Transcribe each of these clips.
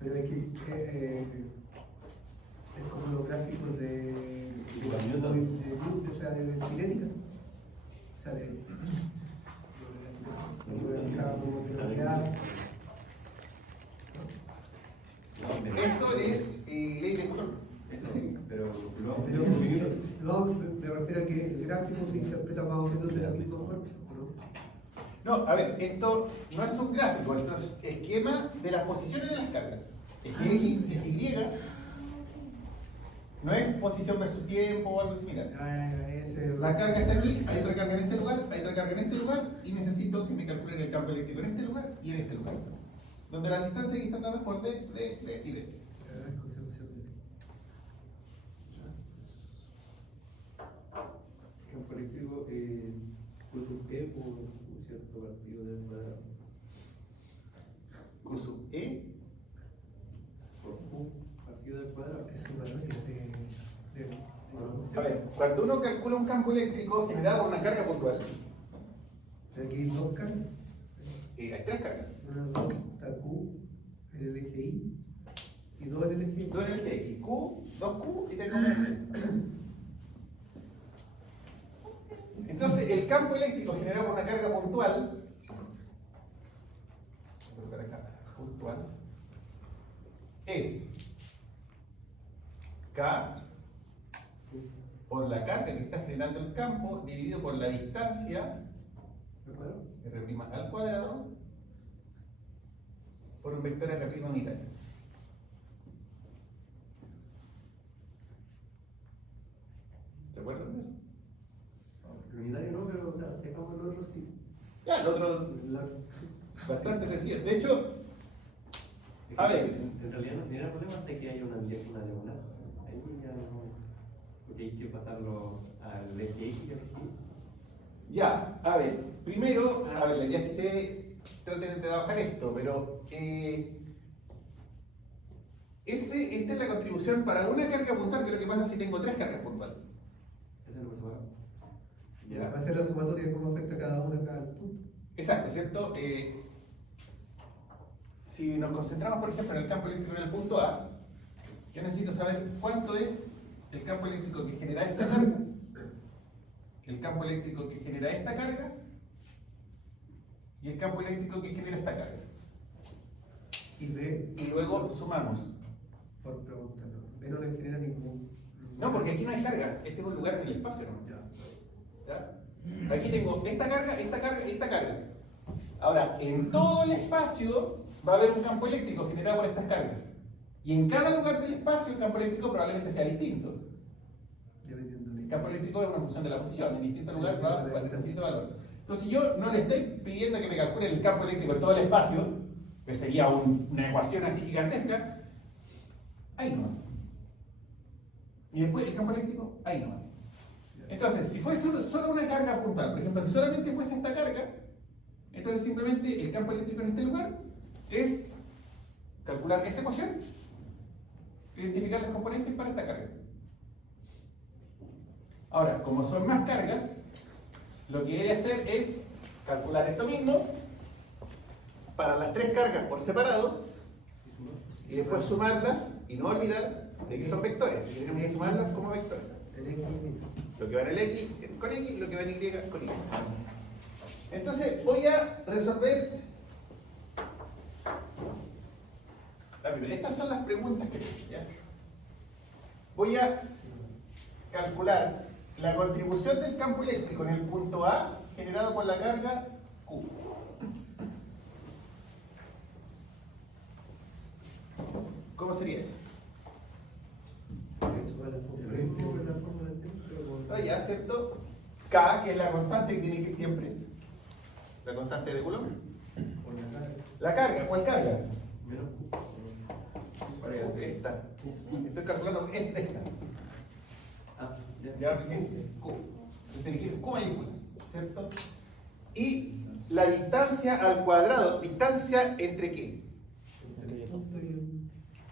Pero es que es como los gráficos de Newton, o sea, de cinética. O sea, de Esto es ley de Coulomb. Pero no, me refiero a que el gráfico se interpreta más o menos de la misma forma, ¿no? No, a ver, esto no es un gráfico, esto es esquema de las posiciones de las cargas. Eje X, eje Y. No es posición versus tiempo o algo similar. La carga está aquí, hay otra carga en este lugar, hay otra carga en este lugar, y necesito que me calculen el campo eléctrico en este lugar y en este lugar. Donde las distancias aquí están dadas por D y D. campo eléctrico curso E por un cierto partido del cuadrado. Curso E Por Q, partido del cuadrado. Es un valor de A ver, cuando uno calcula un campo eléctrico generado por una carga puntual, aquí hay dos cargas. hay tres cargas. Una, dos, está Q en el eje Y y dos en el eje Y. Dos en el eje X, Q, 2Q y tengo un. Entonces, el campo eléctrico generado por una carga puntual, puntual, es K por la carga que está generando el campo dividido por la distancia R' al cuadrado por un vector R' unitario. ¿Se acuerdan de eso? El unitario no, pero si sacamos el otro sí. Ya, el otro bastante sencillo. De hecho, a ver. En realidad no tiene problema hasta que haya una diagonal. Ahí ya no. Porque hay que pasarlo al eje X y al eje Y. Ya, a ver, primero, a ver, la idea es que ustedes traten de trabajar esto, pero esta es la contribución para una carga puntual, que es lo que pasa si tengo tres cargas puntuales. Ese es lo que se va. Va a ser la sumatoria de cómo afecta cada una a cada punto. Exacto, ¿cierto? Si nos concentramos, por ejemplo, en el campo eléctrico en el punto A, yo necesito saber cuánto es el campo eléctrico que genera esta carga, el campo eléctrico que genera esta carga y el campo eléctrico que genera esta carga. Y B, Y luego sumamos. por pregunta, no. B no le genera ningún. No, porque aquí no hay carga, este es un lugar en el espacio, ¿no? ¿Ya? Aquí tengo esta carga, esta carga, esta carga. Ahora, en todo el espacio va a haber un campo eléctrico generado por estas cargas. Y en cada lugar del espacio el campo eléctrico probablemente sea distinto. El campo eléctrico es una función de la posición, en distinto lugar va a tener distinto valor. Entonces yo no le estoy pidiendo que me calcule el campo eléctrico en todo el espacio, que sería una ecuación así gigantesca. Ahí no. Y después el campo eléctrico, ahí no. Entonces, si fuese solo una carga puntual, por ejemplo, si solamente fuese esta carga, entonces simplemente el campo eléctrico en este lugar es calcular esa ecuación, identificar las componentes para esta carga. Ahora, como son más cargas, lo que he de hacer es calcular esto mismo para las tres cargas por separado y después sumarlas y no olvidar de que son vectores, así que tenemos que sumarlas como vectores. Lo que va en el X con X y lo que va en Y con Y. Entonces voy a resolver. Estas son las preguntas que tengo, ¿ya? Voy a calcular la contribución del campo eléctrico en el punto A generado por la carga Q. ¿Cómo sería eso? Ya, ¿cierto? K, que es la constante que tiene que ir siempre. La constante de Coulomb. La carga, ¿cuál carga? Esta. Estoy calculando esta. Ya, Q. Tiene que ir Q mayúscula, ¿cierto? Y la distancia al cuadrado. ¿Distancia entre qué?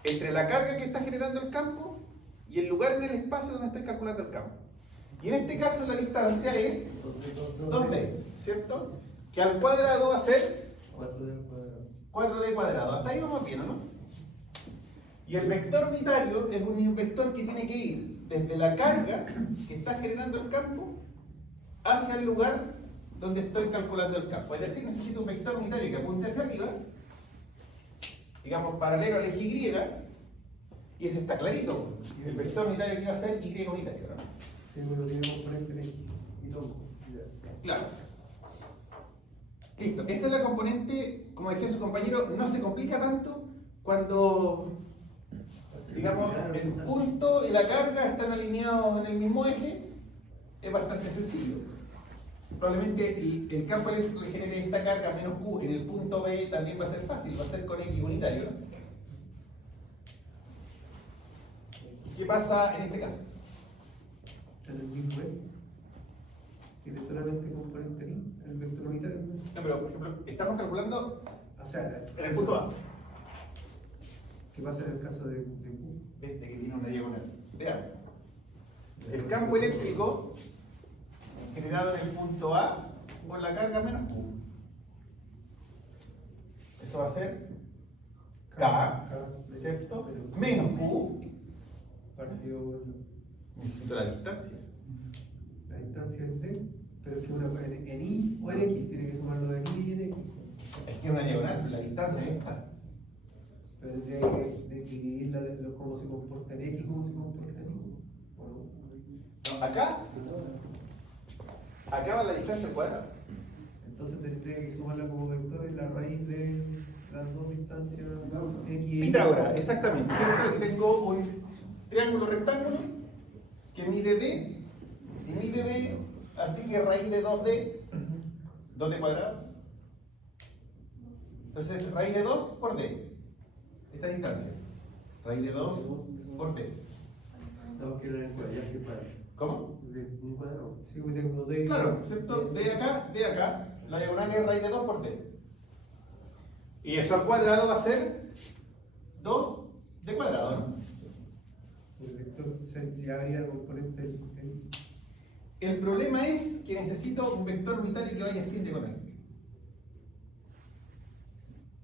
Entre la carga que está generando el campo y el lugar en el espacio donde estoy calculando el campo. Y en este caso la distancia es 2D, ¿cierto? Que al cuadrado va a ser 4D al cuadrado. 4D cuadrado. Hasta ahí vamos bien, ¿o no? Y el vector unitario es un vector que tiene que ir desde la carga que está generando el campo hacia el lugar donde estoy calculando el campo. Es decir, necesito un vector unitario que apunte hacia arriba, digamos paralelo al eje Y, y ese está clarito. El vector unitario que va a ser Y unitario, ¿no? Sí, bueno, tiene componente en X y todo. Claro. Listo. Esa es la componente, como decía su compañero, no se complica tanto cuando, digamos, el punto y la carga están alineados en el mismo eje. Es bastante sencillo. Probablemente el campo eléctrico que genere esta carga menos Q en el punto B también va a ser fácil, va a ser con X unitario, ¿no? ¿Qué pasa en este caso? En el mismo eje. Tiene solamente componente en el vector unitario. No, pero por ejemplo, estamos calculando O sea, en el punto A, ¿qué pasa en el caso de Q? este que tiene una diagonal. Veamos. El campo eléctrico generado en el punto A por la carga menos Q. Eso va a ser K, ¿cierto? Menos Q. Partido Necesito la distancia. la distancia es D, pero es que una en Y o en X, tiene que sumarlo en Y y en X. Es que es una diagonal, la distancia es esta. Pero tendría que dividirla de cómo se comporta en X, cómo se comporta en Y. ¿O no? No, acá va la distancia al cuadrado. Entonces tendría que sumarla como vector en la raíz de las dos distancias X y Y. Pitágoras, exactamente. ¿Cierto? Tengo un triángulo rectángulo que mide D y mide D, así que raíz de 2D, 2D cuadrado. Entonces, raíz de 2 por D, esta distancia. Raíz de 2 por D. Tengo que ir en cuadrar, ¿qué para? ¿Cómo? Un cuadrado. Sí, pues tengo D. Claro, ¿cierto? D acá, la diagonal es raíz de 2 por D. Y eso al cuadrado va a ser 2D cuadrado, ¿no? El vector ya habría componente en El problema es que necesito un vector unitario que vaya así con él.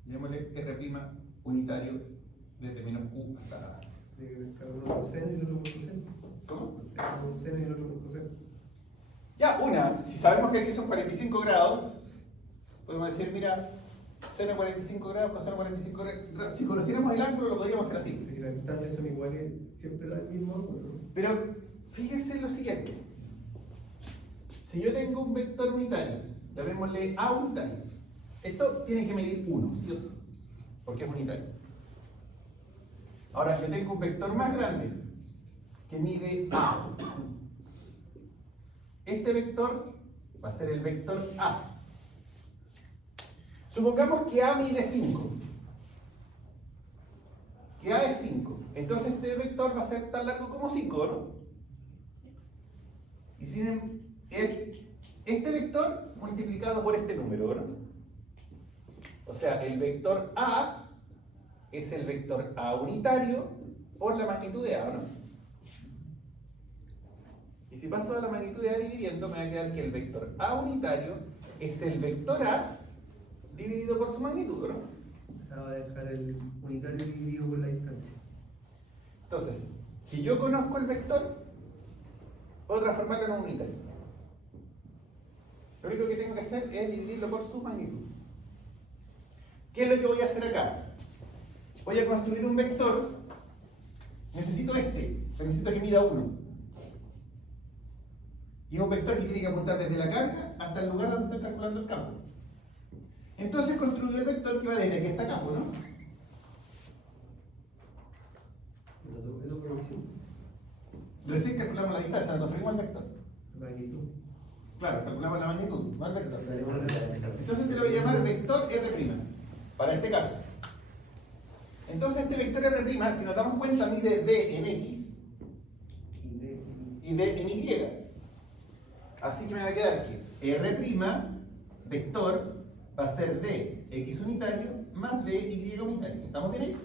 Llamémosle R' unitario desde menos Q hasta... cada uno por seno y el otro por coseno. ¿Cómo? Uno por seno y el otro por coseno. Ya, si sabemos que aquí son 45 grados, podemos decir, mira, seno 45 grados, coseno 45 grados. Si conociéramos el ángulo, lo podríamos hacer así. Si las distancias son iguales, siempre da el mismo ángulo. Pero fíjense lo siguiente. Si yo tengo un vector unitario, llamémosle A unitario, esto tiene que medir 1, sí o sí, porque es unitario. Ahora, yo tengo un vector más grande que mide A. Este vector va a ser el vector A. Supongamos que A mide 5. Que A es 5. Entonces este vector va a ser tan largo como 5, ¿no? Y es este vector multiplicado por este número, ¿no? O sea, el vector A es el vector A unitario por la magnitud de A, ¿no? Y si paso a la magnitud de A dividiendo, me va a quedar que el vector A unitario es el vector A dividido por su magnitud, ¿no? Va a dejar el unitario dividido por la distancia. Entonces, si yo conozco el vector, puedo transformarlo en un unitario. Lo único que tengo que hacer es dividirlo por su magnitud. ¿Qué es lo que voy a hacer acá? Voy a construir un vector. Necesito pero necesito que mida 1. Y es un vector que tiene que apuntar desde la carga hasta el lugar donde estoy calculando el campo. Entonces construyo el vector que va desde aquí hasta acá, ¿no? Eso por opción. Recién calculamos la distancia, nos construimos el vector. Magnitud. Claro, calculamos la magnitud, no el vector. Entonces te lo voy a llamar vector R', para este caso. Entonces este vector R', si nos damos cuenta, mide D en X y D en Y. Así que me va a quedar que R', vector, va a ser D X unitario más D Y unitario. ¿Estamos bien ahí?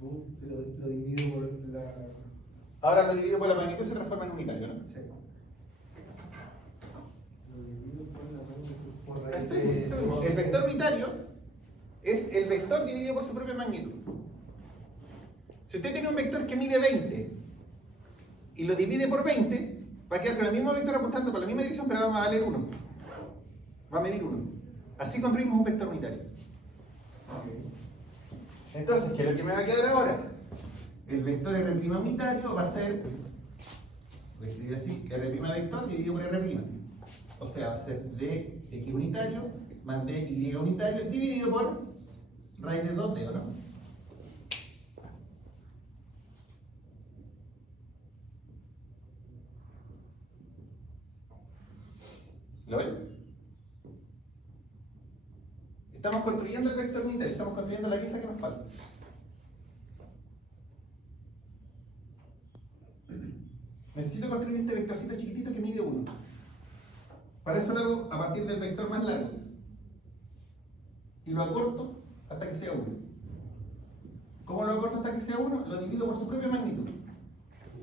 Lo divido por la... Ahora lo divido por la magnitud y se transforma en unitario, ¿no? Sí. Lo divido por la magnitud. Por Ahí raíz está. El vector unitario es el vector dividido por su propia magnitud. Si usted tiene un vector que mide 20 y lo divide por 20, va a quedar con el mismo vector apuntando para la misma dirección, pero va a valer 1. Va a medir 1. Así construimos un vector unitario. Entonces, ¿qué es lo que me va a quedar ahora? El vector R' unitario va a ser, voy a escribir así, R' vector dividido por R'. O sea, va a ser dx unitario más dy unitario dividido por raíz de 2d, ¿o no? ¿Lo ven? Estamos construyendo el vector unitario, estamos construyendo la pieza que nos falta. Necesito construir este vectorcito chiquitito que mide 1. Para eso lo hago a partir del vector más largo. Y lo acorto hasta que sea 1. ¿Cómo lo acorto hasta que sea 1? Lo divido por su propia magnitud.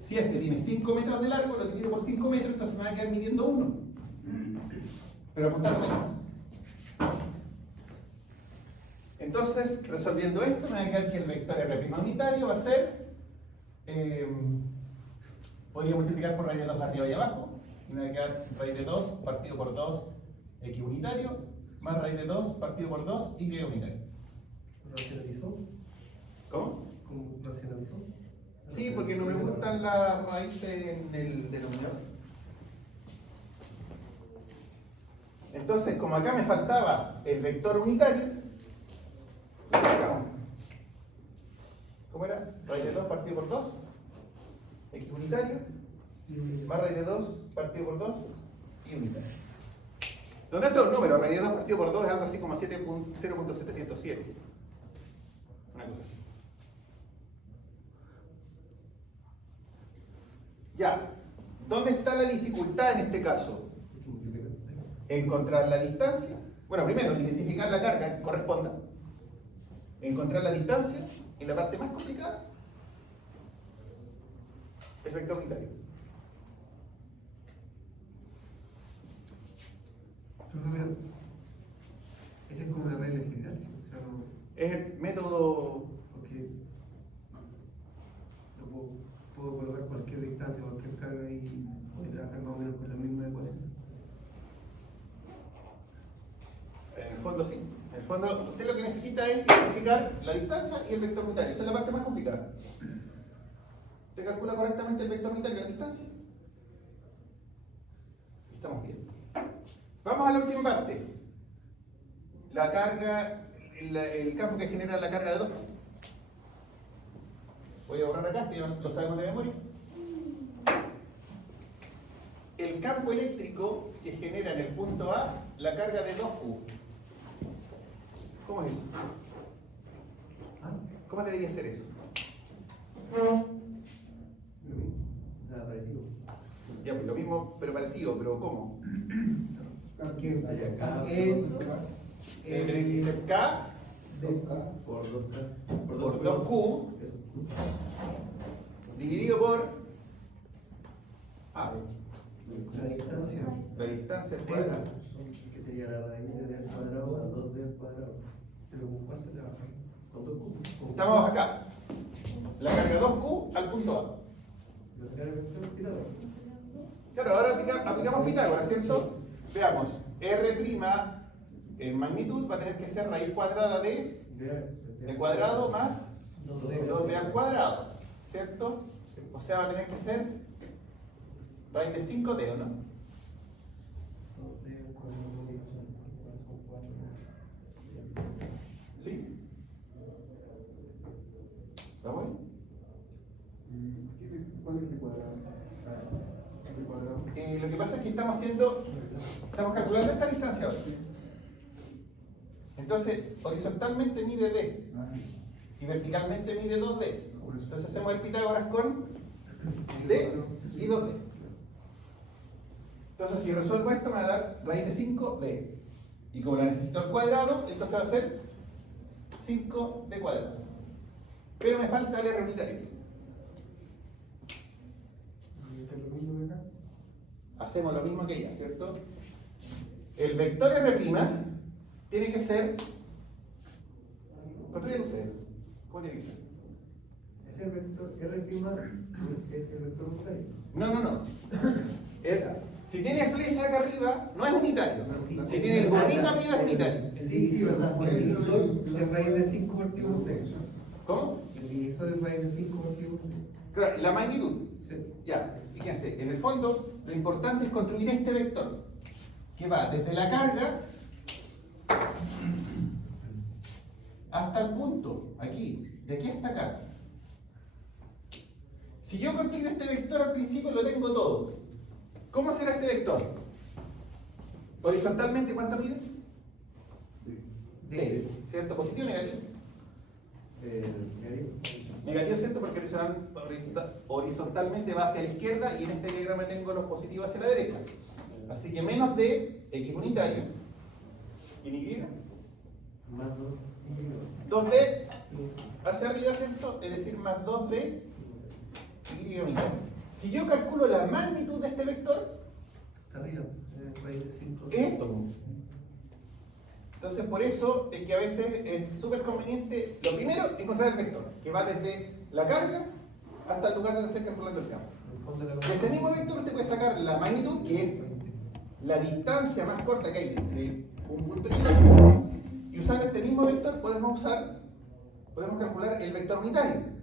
Si este tiene 5 metros de largo, lo divido por 5 metros, entonces me va a quedar midiendo 1. Pero apuntando menos. Entonces, resolviendo esto, me va a quedar que el vector R' unitario va a ser, podría multiplicar por raíz de 2 arriba y abajo, y me va a quedar raíz de 2 partido por 2 x unitario, más raíz de 2 partido por 2 y unitario. ¿Racionalizó? ¿Cómo? ¿Cómo racionalizó? Sí, porque no me gustan las raíces en el denominador. Entonces, como acá me faltaba el vector unitario, lo sacamos. ¿Cómo era? Raíz de 2 partido por 2, x unitario, más raíz de 2 partido por 2 y unitario. Donde estos números, raíz de 2 partido por 2 es algo así como 0.707. Una cosa así. Ya, ¿dónde está la dificultad en este caso? Encontrar la distancia. Bueno, primero, identificar la carga que corresponda. Encontrar la distancia. Y la parte más complicada, el vector unitario. Pero, esa es como una regla general, ¿sí? O sea, no, Es el método. porque no puedo colocar cualquier distancia, cualquier carga y voy a trabajar más o menos con la misma ecuación. En el fondo sí. En el fondo, usted lo que necesita es identificar la distancia y el vector unitario. Esa es la parte más complicada. ¿Usted calcula correctamente el vector unitario y la distancia? Estamos bien. Vamos a la última parte. La carga, el campo que genera la carga de 2. Voy a borrar acá, esto ya lo sabemos de memoria. El campo eléctrico que genera en el punto A la carga de 2Q. ¿Cómo es eso? ¿Cómo debería ser eso? Nada parecido. Ya, pues lo mismo, pero parecido, pero ¿cómo? Tiene que ser K Por 2K. por 2Q dividido por A, La distancia. la distancia al cuadrado. ¿Qué sería la raíz de D al cuadrado más 2D al cuadrado? Pero ¿con cuánto trabajar? Con 2Q. Estamos acá. La carga 2Q al punto A. ¿Lo sacar el vector Pitágoras? Claro, ahora aplicamos Pitágoras, ¿cierto? Veamos, R' en magnitud va a tener que ser raíz cuadrada de cuadrado más 2D al cuadrado, ¿cierto? O sea, va a tener que ser raíz de 5D, ¿o no? ¿Sí? ¿Está bueno? ¿Cuál es el cuadrado? Lo que pasa es que estamos calculando esta distancia ahora. Entonces, horizontalmente mide D y verticalmente mide 2D. Entonces hacemos el Pitágoras con D y 2D. Entonces, si resuelvo esto, me va a dar raíz de 5D. Y como la necesito al cuadrado, entonces va a ser 5D cuadrado. Pero me falta el R unitario. Hacemos lo mismo que ella, ¿cierto? El vector R' tiene que ser Construyan ustedes. ¿Cómo tiene que ser? Es el vector R' es el vector unitario. No. Si tiene flecha acá arriba, no es unitario. Si tiene el gordito arriba, es unitario. Sí, verdad. El divisor es raíz de 5 partido por 3. ¿Cómo? El divisor es raíz de 5 partido por 3. Claro, la magnitud. Sí. Ya, fíjense, en el fondo, lo importante es construir este vector, que va desde la carga hasta el punto, aquí, de aquí hasta acá. Si yo construyo este vector al principio, lo tengo todo. ¿Cómo será este vector? Horizontalmente, ¿cuánto mide? D, ¿cierto? ¿Positivo o negativo? Negativo, ¿cierto? Porque horizontalmente va hacia la izquierda y en este diagrama tengo los positivos hacia la derecha. Así que menos D, X unitario. ¿Y en Y? Más 2D hacia arriba, ¿cierto? Es decir, más 2D Y unitario. Si yo calculo la magnitud de este vector, Está arriba, raíz de 5. es esto. Entonces, por eso es que a veces es súper conveniente, lo primero, encontrar el vector, que va desde la carga hasta el lugar donde estoy calculando el campo. De ese mismo vector usted puede sacar la magnitud, que es la distancia más corta que hay entre un punto y otro. Y usando este mismo vector podemos calcular el vector unitario.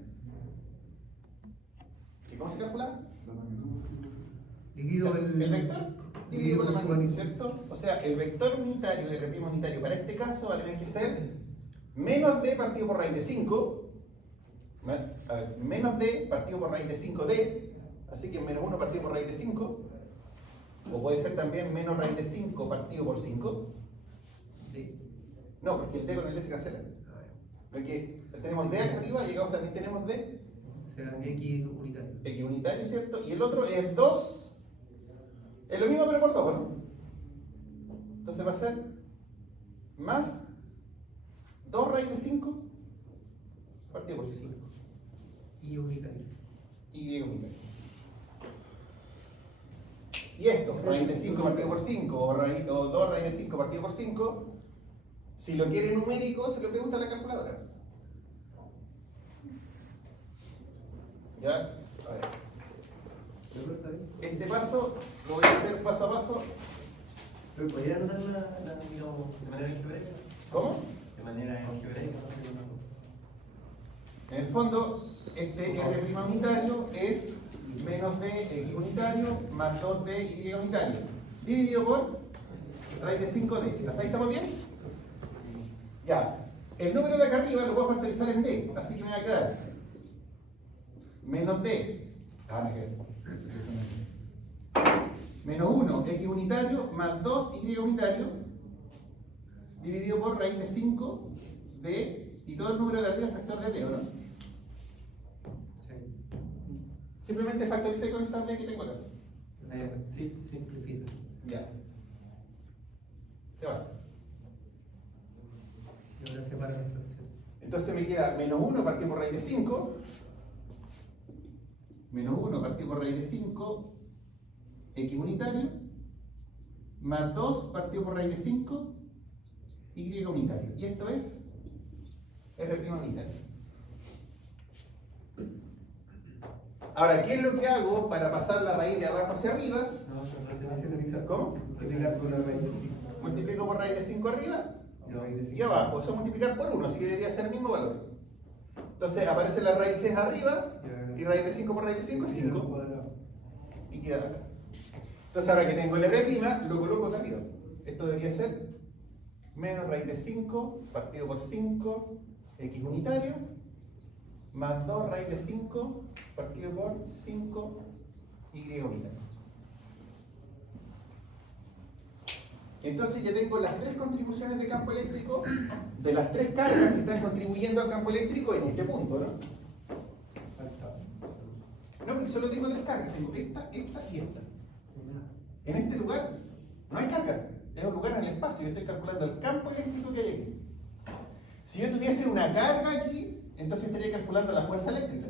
¿Y cómo se calcula? Divido el vector dividido por la magnitud, ¿cierto? O sea, el vector unitario de R' unitario para este caso va a tener que ser menos D partido por raíz de 5. A ver, menos D partido por raíz de 5D. Así que menos 1 partido por raíz de 5. O puede ser también menos raíz de 5 partido por 5. D. No, porque el D con el D se cancela. Porque tenemos D acá arriba y acá también tenemos D. O sea, X unitario. X unitario, ¿cierto? Y el otro es 2. Es lo mismo pero por 2, ¿no? Entonces va a ser más 2 raíz de 5 partido por 5. Y unitario. Y unitario. Y esto, raíz de 5 partido por 5 o 2 raíz de 5 partido por 5, si lo quiere numérico, se lo pregunta a la calculadora. ¿Ya? A ver. Este paso lo voy a hacer paso a paso. ¿Pero podría anotarla, digamos, de manera algebraica? ¿Cómo? De manera algebraica. En el fondo, este R' unitario es menos D X unitario más 2D Y unitario, dividido por raíz de 5D. ¿Hasta ahí estamos bien? Ya. El número de acá arriba lo puedo factorizar en D, así que me va a quedar menos D. Menos 1 X unitario más 2 Y unitario dividido por raíz de 5 D y todo el número de arriba es factor de D, ¿o no? Sí. Simplemente factoricé con esta D que tengo acá. Sí, simplifica. Ya. Se va. Y ahora separa la fracción. Entonces me queda menos 1 partido por raíz de 5. Menos 1 partido por raíz de 5. X unitario. Más 2 partido por raíz de 5. Y unitario. Y esto es R' unitario. Ahora, ¿qué es lo que hago para pasar la raíz de abajo hacia arriba? ¿Cómo? Multiplicar por la raíz de 5. Multiplico por raíz de 5 arriba Raíz de y 5. abajo. Eso es multiplicar por 1, así que debería ser el mismo valor. Entonces aparecen las raíces arriba y raíz de 5 por raíz de 5 es 5. Y queda acá. Entonces ahora que tengo el R', lo coloco acá arriba. Esto debería ser menos raíz de 5 partido por 5 X unitario más 2 raíz de 5 partido por 5 Y unitario. Entonces ya tengo las 3 contribuciones de campo eléctrico de las 3 cargas que están contribuyendo al campo eléctrico en este punto, ¿no? No, porque solo tengo 3 cargas, tengo esta y esta. En este lugar no hay carga, es un lugar en el espacio, yo estoy calculando el campo eléctrico que hay aquí. Si yo tuviese una carga aquí, entonces estaría calculando la fuerza eléctrica.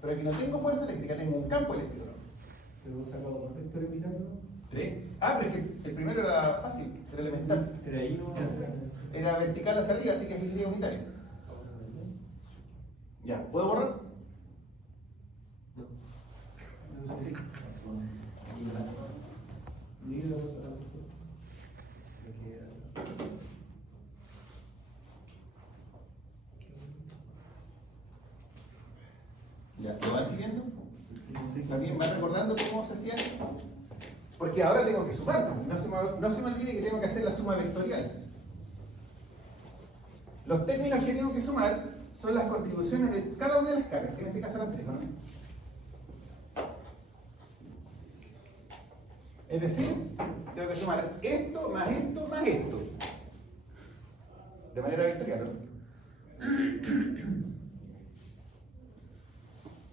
Pero aquí no tengo fuerza eléctrica, tengo un campo eléctrico. Pero hemos sacado 2 vectores unitarios. 3. Ah, pero es que el primero era fácil, era elemental. Pero ahí no. era vertical hacia arriba, así que es Y unitario. Ya, ¿puedo borrar? Sí. Ya, ¿lo van siguiendo? ¿También van recordando cómo se hacía esto? Porque ahora tengo que sumar, no se me olvide que tengo que hacer la suma vectorial. Los términos que tengo que sumar son las contribuciones de cada una de las cargas, que en este caso eran 3, ¿no? Es decir, tengo que sumar esto, más esto, más esto. De manera vectorial, ¿no?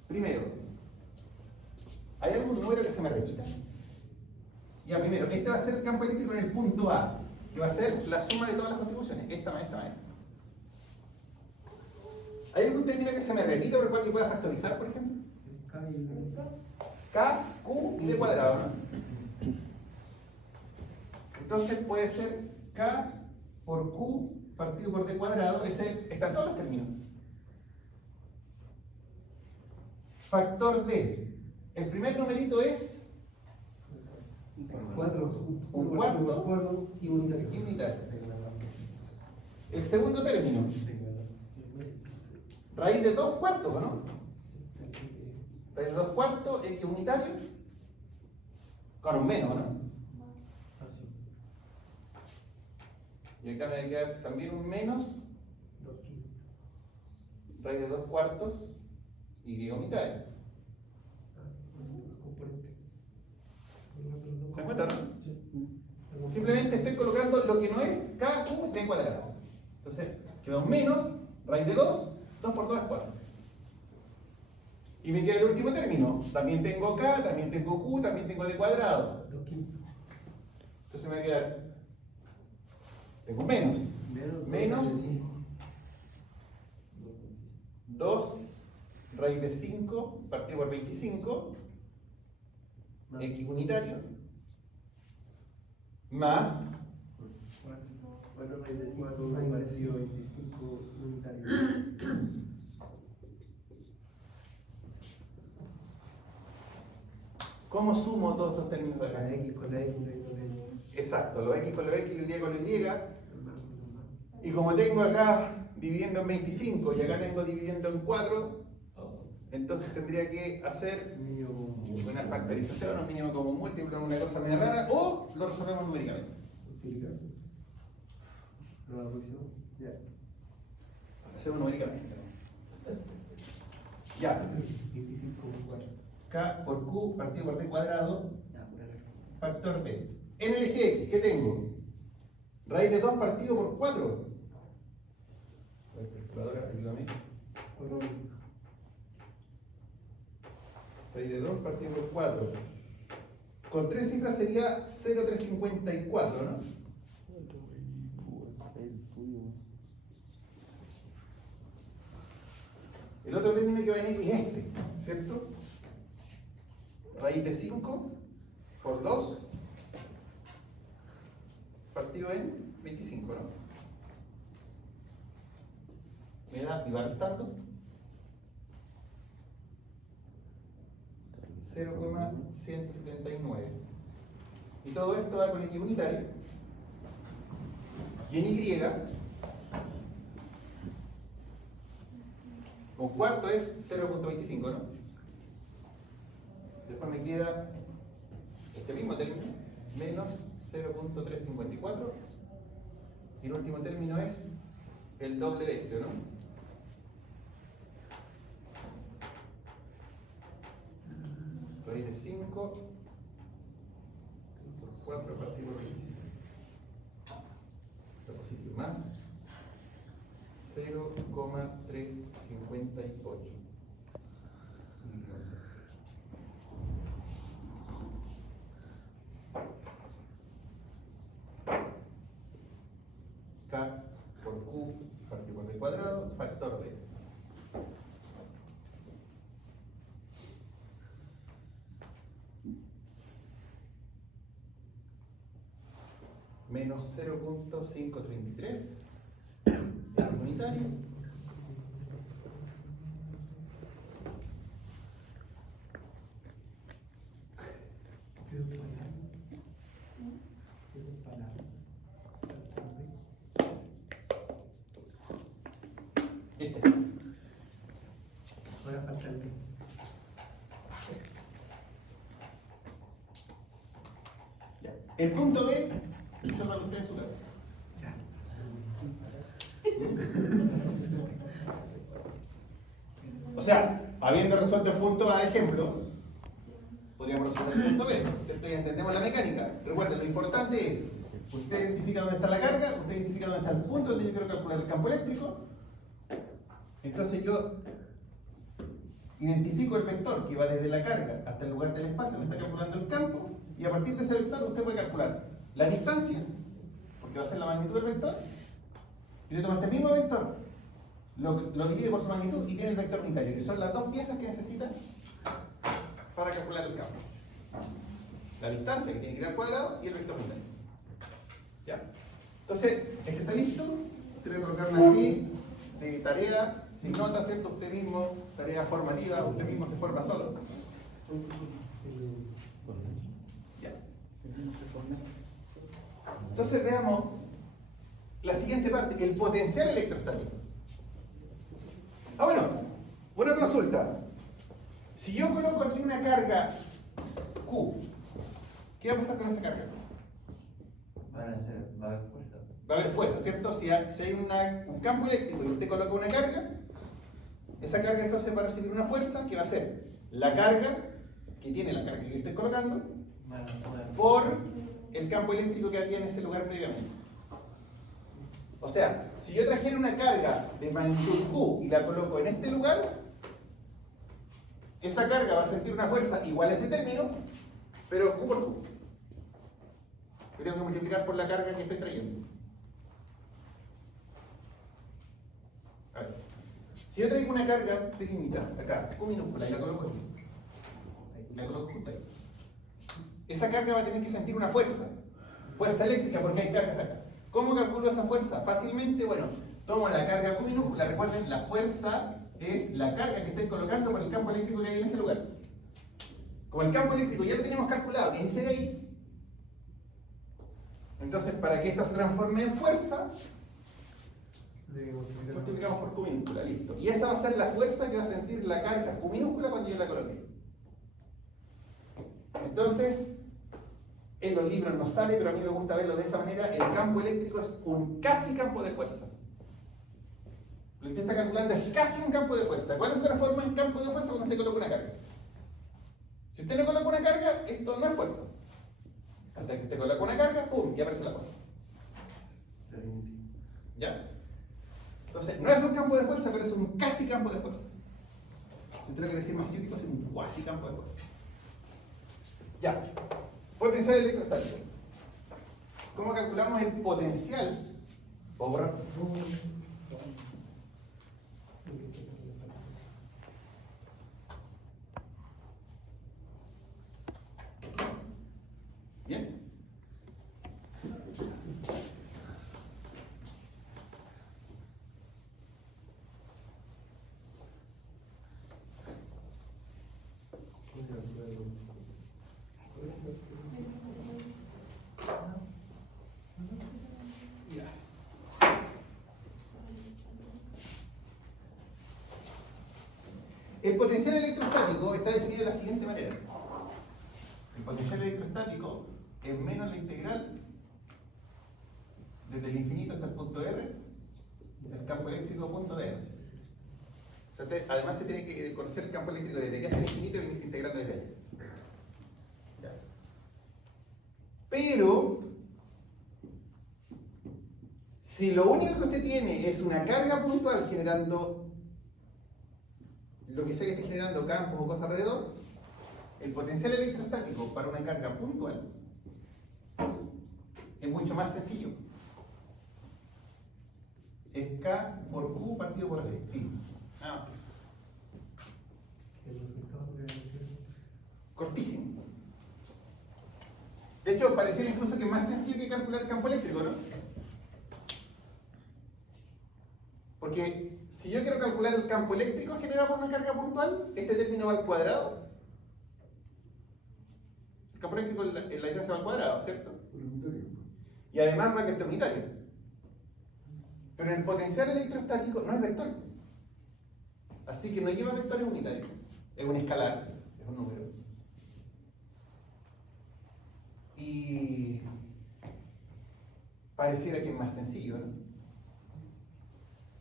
Primero, ¿hay algún número que se me repita? Ya, primero, este va a ser el campo eléctrico en el punto A, que va a ser la suma de todas las contribuciones. Esta más esta más esta. ¿Hay algún término que se me repita por el cual yo pueda factorizar, por ejemplo? K, Q y D cuadrado, ¿no? Entonces puede ser K por Q partido por D cuadrado, están todos los términos. Factor D. El primer numerito es 4, un cuarto y unitario. y unitario. El segundo término, raíz de 2 cuartos, ¿no? Raíz de 2 cuartos y unitario, con un menos, ¿no? Y acá me va a quedar también un menos, raíz de 2 cuartos y unitario. ¿Se dan cuenta, no? Simplemente estoy colocando lo que no es K, Q, D cuadrado. Entonces, queda un menos, raíz de 2, 2 por 2 es 4. Y me queda el último término. También tengo K, también tengo Q, también tengo D cuadrado. Entonces me va a quedar, tengo menos, menos 2 raíz de 5 partido por 25, X unitario, más 4 raíz de 5 partido 25 unitario. ¿Cómo sumo todos estos términos de acá? La X con la X, la Y con la Y. Exacto, los X con los X, los Y con los Y. Y como tengo acá dividiendo en 25 y acá tengo dividiendo en 4, entonces tendría que hacer una factorización, un mínimo como múltiplo, una cosa media rara, o lo resolvemos numéricamente. Ya. Hacemos numéricamente. Ya. K por Q partido por D cuadrado, factor D. En el eje X, ¿qué tengo? Raíz de 2 partido por 4. Calculadora, ayúdame. Raíz de 2 partido por 4. Con 3 cifras sería 0,354, ¿no? El otro término que va en X es este, ¿cierto? Raíz de 5 por 2 partido en 25, ¿no? Me da, y va restando 0,179. Y todo esto va con X unitario. Y en Y, un cuarto es 0,25, ¿no? Después me queda este mismo término, menos 0,354. Y el último término es el doble de ese, ¿no? Raíz de 5 por 4 partido por 25. Está positivo, más 0,358. K por Q partido por D cuadrado, factor D. Menos 0,533 Este. Ahora falta el B. Ya. El punto B, esto para ustedes en su casa. O sea, habiendo resuelto el punto A de ejemplo, podríamos resolver el punto B, ¿cierto? Ya entendemos la mecánica. Recuerden, lo importante es, usted identifica dónde está la carga, usted identifica dónde está el punto donde yo quiero calcular el campo eléctrico. Entonces yo identifico el vector que va desde la carga hasta el lugar del espacio donde está calculando el campo, y a partir de ese vector usted puede calcular la distancia, porque va a ser la magnitud del vector, y le toma este mismo vector, lo divide por su magnitud y tiene el vector unitario, que son las dos piezas que necesita para calcular el campo. La distancia que tiene que ir al cuadrado y el vector unitario. ¿Ya? Entonces, este está listo, usted le va a colocar una T de tarea, sin nota, ¿cierto? Usted mismo, tarea formativa, usted mismo se forma solo. Ya. Entonces veamos la siguiente parte, el potencial electrostático. Ah, bueno, una consulta. Si yo coloco aquí una carga Q, ¿qué va a pasar con esa carga? Va a haber fuerza. Va a haber fuerza, ¿cierto? Si hay un campo eléctrico y usted coloca una carga, esa carga entonces va a recibir una fuerza que va a ser la carga que tiene la carga que yo estoy colocando por el campo eléctrico que había en ese lugar previamente. O sea, si yo trajera una carga de magnitud Q y la coloco en este lugar, esa carga va a sentir una fuerza igual a este término, pero Q por Q. Yo tengo que multiplicar por la carga que estoy trayendo. A ver. Si yo traigo una carga pequeñita, acá, Q minúscula, y la coloco aquí, la coloco justo ahí, esa carga va a tener que sentir una fuerza eléctrica, porque hay cargas acá. ¿Cómo calculo esa fuerza? Fácilmente, bueno, tomo la carga Q minúscula, recuerden, la fuerza es la carga que estoy colocando por el campo eléctrico que hay en ese lugar. Como el campo eléctrico ya lo tenemos calculado, tiene que ser ahí. Entonces, para que esto se transforme en fuerza, multiplicamos por Q minúscula, listo. Y esa va a ser la fuerza que va a sentir la carga Q minúscula cuando yo la coloque. Entonces, en los libros no sale, pero a mí me gusta verlo de esa manera, el campo eléctrico es un casi campo de fuerza. Lo que usted está calculando es casi un campo de fuerza. ¿Cuándo se transforma en campo de fuerza? Cuando usted coloca una carga. Si usted no coloca una carga, esto no es fuerza. Hasta que usted coloca una carga, ¡pum!, y aparece la fuerza. ¿Ya? Entonces, no es un campo de fuerza, pero es un casi campo de fuerza. Si usted lo quiere decir más científico, es un cuasi campo de fuerza. Ya. Potencial electrostático. ¿Cómo calculamos el potencial? ¿Puedo borrar? Bien. El potencial electrostático está definido de la siguiente manera. El potencial electrostático es menos la integral desde el infinito hasta el punto R del campo eléctrico punto de R. O sea, además se tiene que conocer el campo eléctrico desde aquí hasta el infinito y venirse integrando desde ahí. Ya. Pero, si lo único que usted tiene es una carga puntual generando lo que sea que esté generando campos o cosas alrededor, el potencial electrostático para una carga puntual es mucho más sencillo. Es K por Q partido por D. Fin. Nada más. Cortísimo. De hecho, pareciera incluso que es más sencillo que calcular el campo eléctrico, ¿no? Porque si yo quiero calcular el campo eléctrico generado por una carga puntual, este término va al cuadrado. El campo eléctrico en la distancia va al cuadrado, ¿cierto? Y además va al vector unitario. Pero en el potencial electrostático no es vector, Así que no lleva vectores unitarios, es un escalar, es un número. Y pareciera que es más sencillo, ¿no?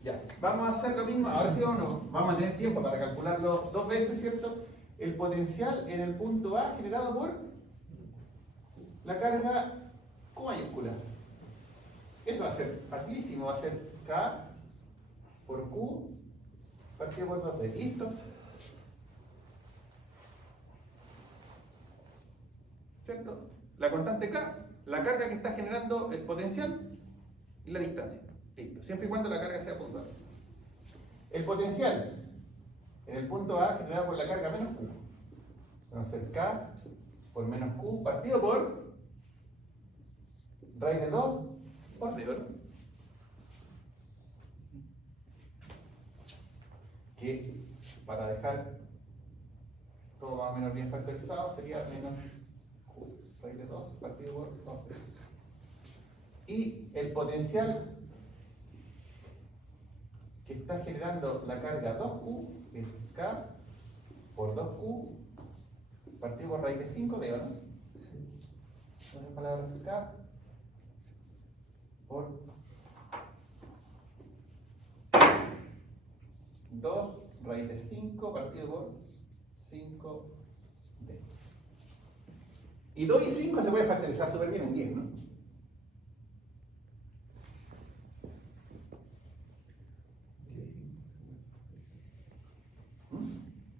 Ya, vamos a hacer lo mismo, ahora sí vamos a tener tiempo para calcularlo dos veces, ¿cierto? El potencial en el punto A generado por la carga Q mayúscula. Eso va a ser facilísimo, va a ser K por Q partido por 2D. ¿Listo? ¿Cierto? La constante K, la carga que está generando el potencial y la distancia. Listo. Siempre y cuando la carga sea puntual. El potencial en el punto A generado por la carga menos Q. Va a ser K por menos Q partido por raíz de 2 por D, ¿no? Que para dejar todo más o menos bien factorizado sería menos Q raíz de 2 partido por 2D. Y el potencial que está generando la carga 2Q es K por 2Q partido por raíz de 5D, ¿no? Sí. En otras palabras, K por 2 raíz de 5 partido por 5D. Y 2 y 5 se puede factorizar súper bien en 10, ¿no?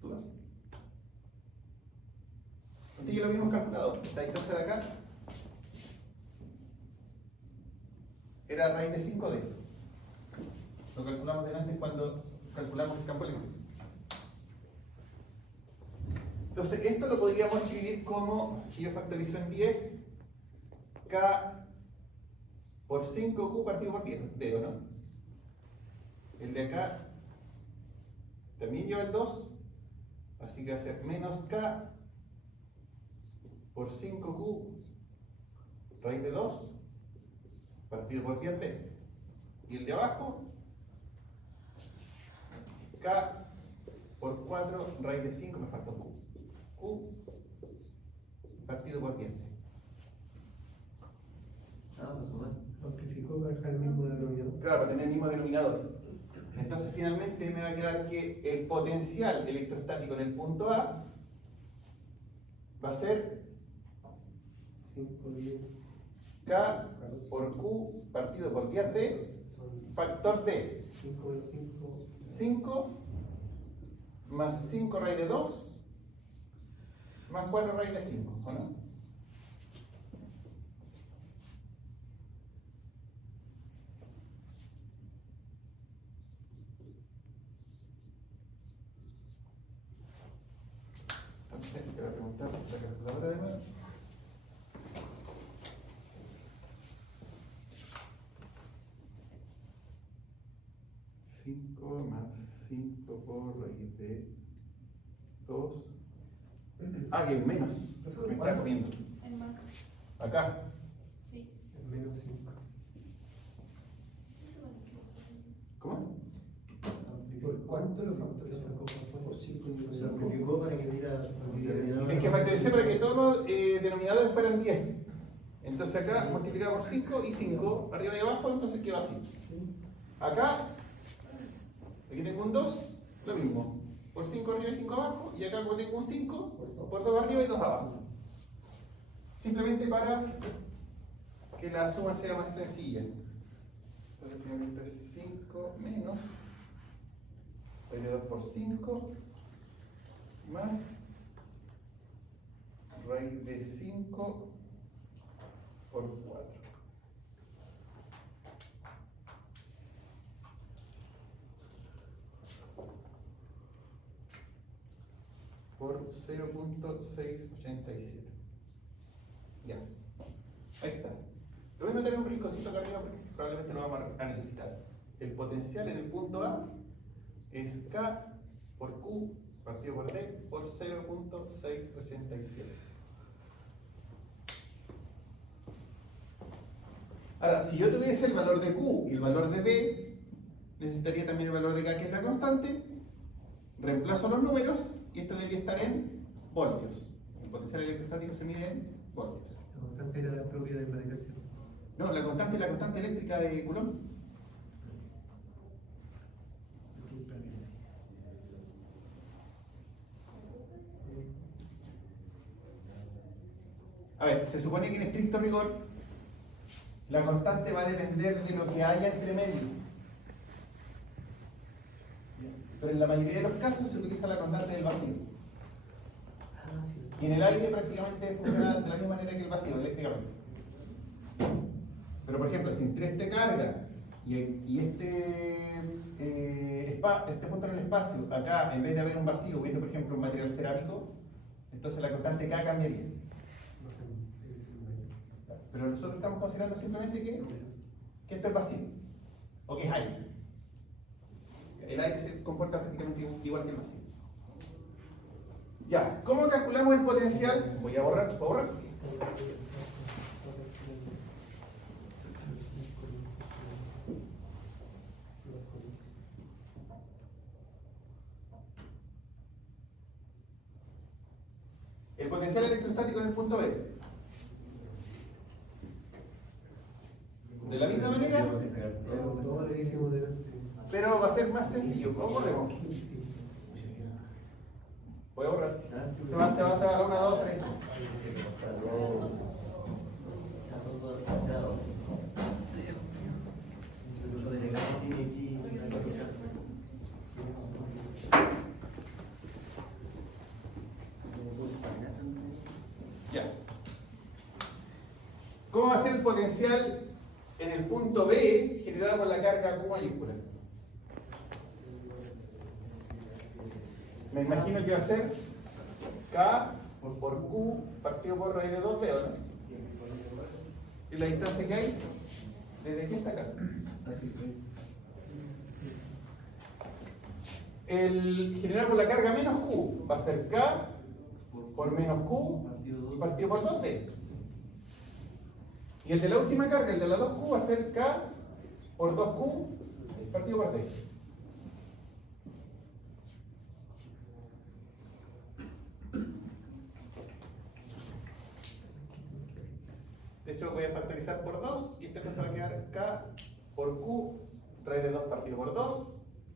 ¿Dudas? Este ya lo habíamos calculado. Esta distancia de acá era raíz de 5D. Lo calculamos delante cuando calculamos el campo eléctrico. Entonces, esto lo podríamos escribir como, si yo factorizo en 10, K por 5Q partido por 10, D, ¿no? El de acá también lleva el 2, así que va a ser menos K por 5Q raíz de 2 partido por 10D. Y el de abajo, K por 4 raíz de 5, me falta un Q. Q partido por 10D. Amplificó para dejar el mismo denominador. Claro, para tener el mismo denominador. Entonces finalmente me va a quedar que el potencial electrostático en el punto A va a ser 5, K por Q partido por 10D, factor D. 5 de 5. 5 más 5 raíz de 2 más 4 raíz de 5, ¿o no? Entonces, quiero preguntar la calculadora de nuevo. Más 5 por raíz de 2. Ah, que es menos. Me está comiendo. Es más. Acá. Sí. Es menos 5. ¿Cómo? ¿Por cuánto lo factorizó? Por 5 y se amplificó para que diera. Es que factoricé para que todos los denominadores fueran 10. Entonces acá multiplicado por 5 y 5, arriba y abajo, entonces quedó así. Acá, aquí tengo un 2, lo mismo. Por 5 arriba y 5 abajo, y acá como tengo un 5, por 2 arriba y 2 abajo. Simplemente para que la suma sea más sencilla. Entonces finalmente es 5 menos raíz de 2 por 5 más raíz de 5 por 4. Por 0.687. Ya. Ahí está. Le voy a meter un rinconcito acá arriba porque probablemente lo vamos a necesitar. El potencial en el punto A es K por Q partido por D por 0.687. Ahora, si yo tuviese el valor de Q y el valor de D, necesitaría también el valor de K, que es la constante, reemplazo los números y esto debería estar en voltios. El potencial electrostático se mide en voltios. La constante era la propiedad del material, ¿cierto? No, la constante es la constante eléctrica de Coulomb. A ver, se supone que en estricto rigor la constante va a depender de lo que haya entre medio. Pero en la mayoría de los casos se utiliza la constante del vacío. Y en el aire prácticamente funciona de la misma manera que el vacío, eléctricamente. Pero por ejemplo, si entre este carga y este punto en el espacio, acá en vez de haber un vacío, hubiese por ejemplo un material cerámico, entonces la constante K cambiaría. Pero nosotros estamos considerando simplemente que esto es vacío, o que es aire. El aire se comporta prácticamente igual que el vacío. Ya, ¿cómo calculamos el potencial? Voy a borrar. El potencial electrostático en el punto B. De la misma manera, Todo lo que hicimos delante. pero va a ser más sencillo. ¿Cómo borremos? Voy a borrar. Se va a la 1, 2, 3. Ya. ¿Cómo va a ser el potencial en el punto B generado por la carga Q mayúscula? Me imagino que va a ser K por Q partido por raíz de 2B, ¿o no? Y la distancia que hay desde aquí hasta acá. Así. El generado por la carga menos Q va a ser K por menos Q y partido por 2B. Y el de la última carga, el de la 2Q, va a ser K por 2Q partido por D. De hecho, voy a factorizar por 2 y este se va a quedar K por Q raíz de 2 partido por 2.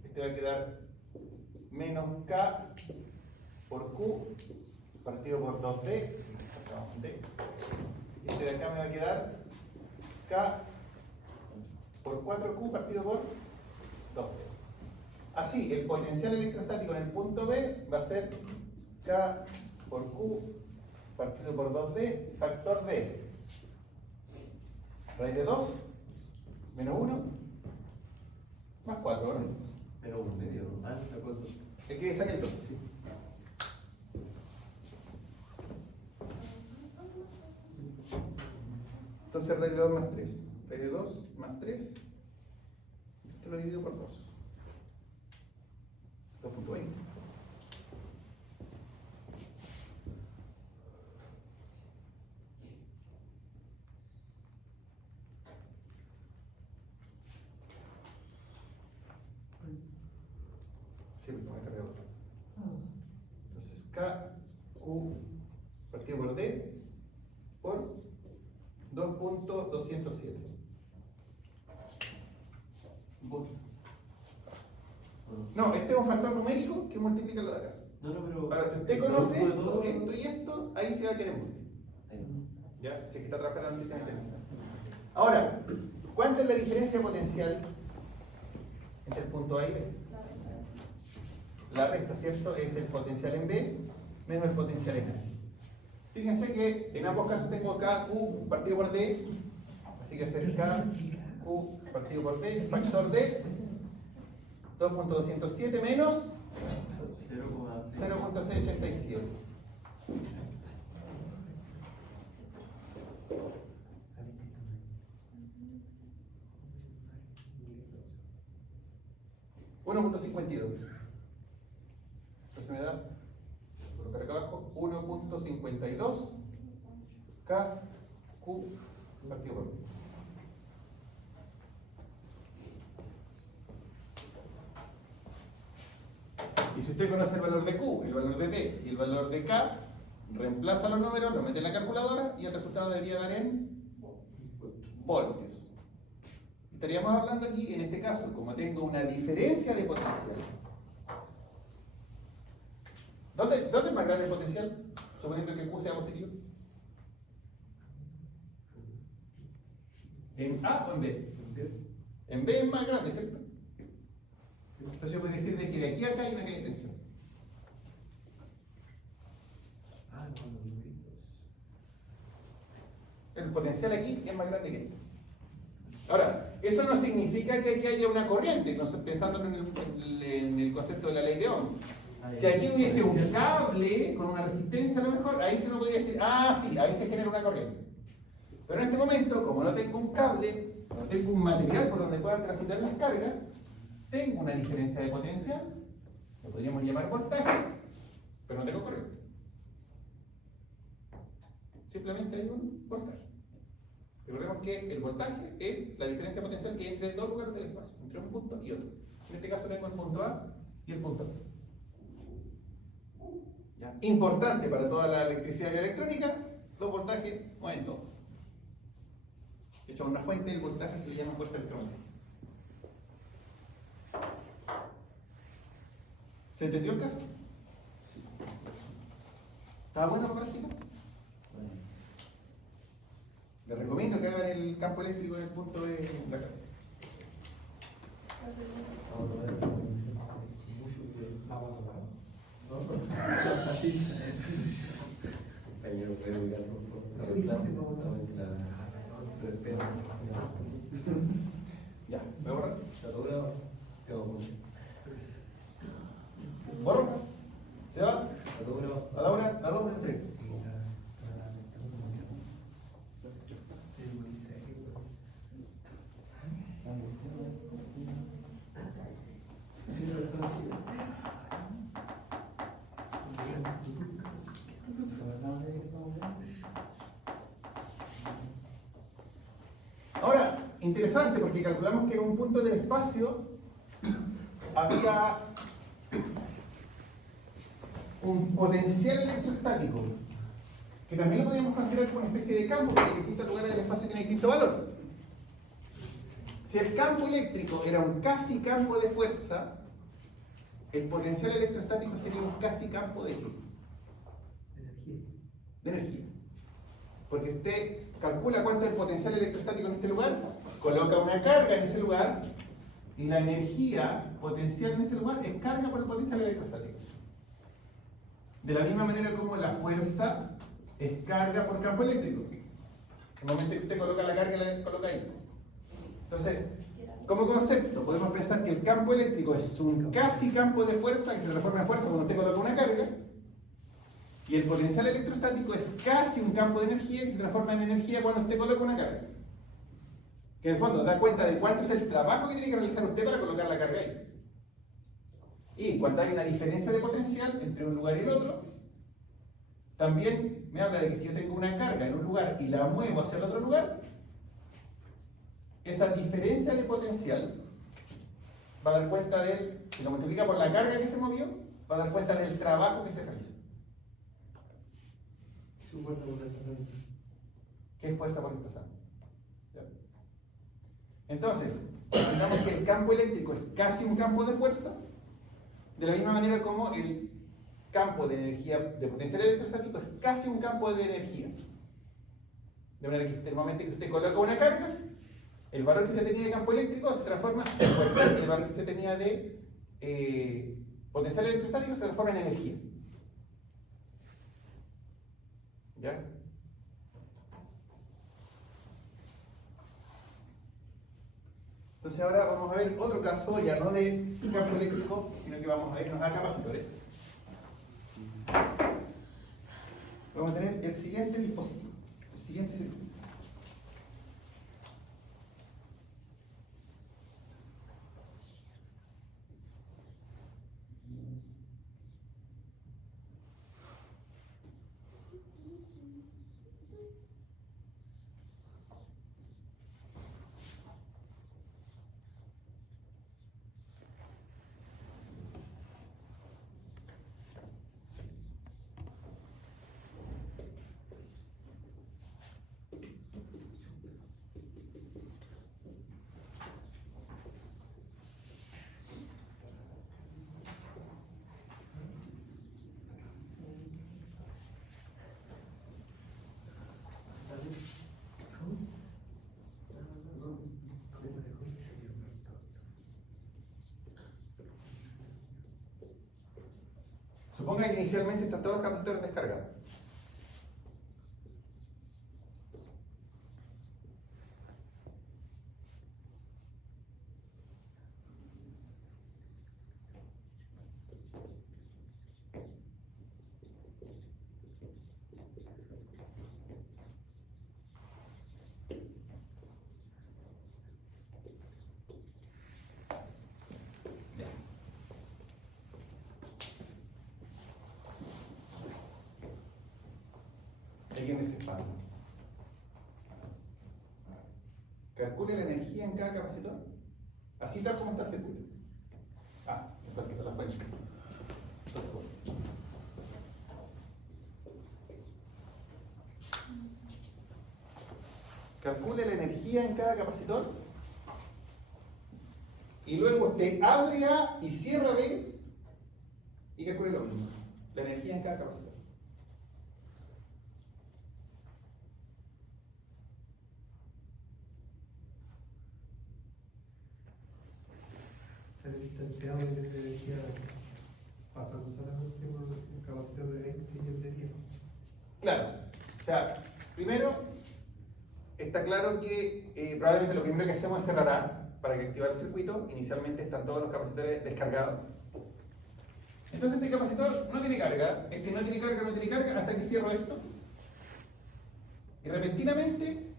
Este va a quedar menos K por Q partido por 2D. D. Y este de acá me va a quedar K por 4Q partido por 2D. Así, el potencial electrostático en el punto B va a ser K por Q partido por 2D factor D. Raíz de 2 menos 1 más 4, ¿no? Pero un medio, ¿de acuerdo? Es que saque el 2. Entonces raíz de 2 más 3. Raíz de 2 más 3. Esto lo divido por 2. 2.20. Sí, me pone cargador. Entonces K, Q partido por D por 2.207 voltios. No, este es un factor numérico que multiplica lo de acá. No, pero. Ahora, si usted conoce esto y esto, ahí se va a querer multi. ¿Ya? Si es que está trabajando en el sistema internacional. Ahora, ¿cuánto es la diferencia potencial entre el punto A y B? La resta, ¿cierto? Es el potencial en B menos el potencial en A. Fíjense que en ambos casos tengo K, Q partido por D, así que hacer K, Q partido por D, factor D, 2.207 menos 0.087. .52. Entonces me da, colocar acá abajo, 1.52 K, Q partido por D. Y si usted conoce el valor de Q, el valor de T y el valor de K, reemplaza los números, los mete en la calculadora y el resultado debería dar en voltios. Estaríamos hablando aquí, en este caso, como tengo una diferencia de potencial. ¿Dónde es más grande el potencial? Suponiendo que Q sea positivo. ¿En A o en B? En B es más grande, ¿cierto? Entonces yo puedo decir de que de aquí a acá hay una caída de tensión. El potencial aquí es más grande que este. Ahora, eso no significa que aquí haya una corriente, pensándolo en el concepto de la ley de Ohm. Si aquí hubiese un cable con una resistencia a lo mejor, ahí se nos podría decir, ah, sí, ahí se genera una corriente. Pero en este momento, como no tengo un cable, no tengo un material por donde puedan transitar las cargas, tengo una diferencia de potencial, lo podríamos llamar voltaje, pero no tengo corriente. Simplemente hay un voltaje. Recordemos que el voltaje es la diferencia potencial que hay entre dos lugares del espacio, entre un punto y otro. En este caso tengo el punto A y el punto B. ¿Ya? Importante para toda la electricidad y la electrónica, los voltajes mueven todo. De hecho, una fuente del voltaje se le llama fuerza electromagnética. ¿Se entendió el caso? Sí. ¿Estaba bueno la práctica? Les recomiendo que hagan el campo eléctrico en el punto de la casa. Ya, ¿me borra? ¿Borro? ¿Se va? ¿A la una? ¿A la dos? ¿A la tres? Ahora, interesante porque calculamos que en un punto del espacio había un potencial electrostático, que también lo podríamos considerar como una especie de campo, porque en distintos lugares del espacio tiene distinto valor. Si el campo eléctrico era un casi campo de fuerza, el potencial electrostático sería un casi campo de ¿qué? De energía. Porque usted calcula cuánto es el potencial electrostático en este lugar, coloca una carga en ese lugar, y la energía potencial en ese lugar es carga por el potencial electrostático. De la misma manera como la fuerza es carga por campo eléctrico. En el momento que usted coloca la carga, la coloca ahí. Entonces, como concepto, podemos pensar que el campo eléctrico es un casi campo de fuerza, que se transforma en fuerza cuando usted coloca una carga, y el potencial electrostático es casi un campo de energía que se transforma en energía cuando usted coloca una carga. Que en el fondo da cuenta de cuánto es el trabajo que tiene que realizar usted para colocar la carga ahí. Y cuando hay una diferencia de potencial entre un lugar y el otro, también me habla de que si yo tengo una carga en un lugar y la muevo hacia el otro lugar, esa diferencia de potencial va a dar cuenta de, si lo multiplica por la carga que se movió, va a dar cuenta del trabajo que se realizó. ¿Qué es fuerza por desplazamiento? Entonces, digamos que el campo eléctrico es casi un campo de fuerza, de la misma manera como el campo de energía, de potencial electrostático, es casi un campo de energía. De manera que en el momento que usted coloca una carga, el valor que usted tenía de campo eléctrico se transforma en fuerza, y el valor que usted tenía de potencial electrostático se transforma en energía. ¿Ya? Entonces ahora vamos a ver otro caso, ya no de campo eléctrico, sino que vamos a irnos a capacitores. Vamos a tener el siguiente dispositivo, el siguiente circuito. Suponga que inicialmente están todos los capacitores descargados. ¿Alguien me se espanta? Calcule la energía en cada capacitor. Así tal como está el circuito. Ah, eso es que está la fuente. Entonces, bueno. Calcule la energía en cada capacitor. Y luego usted abre A y cierra B y calcule lo mismo. La energía en cada capacitor. Se ha distanciado de la energía pasando solamente por el capacitor de 20 y el de 10. Claro, o sea, primero está claro que probablemente lo primero que hacemos es cerrar A para que activar el circuito. Inicialmente están todos los capacitores descargados. Entonces este capacitor no tiene carga, este no tiene carga, hasta que cierro esto. Y repentinamente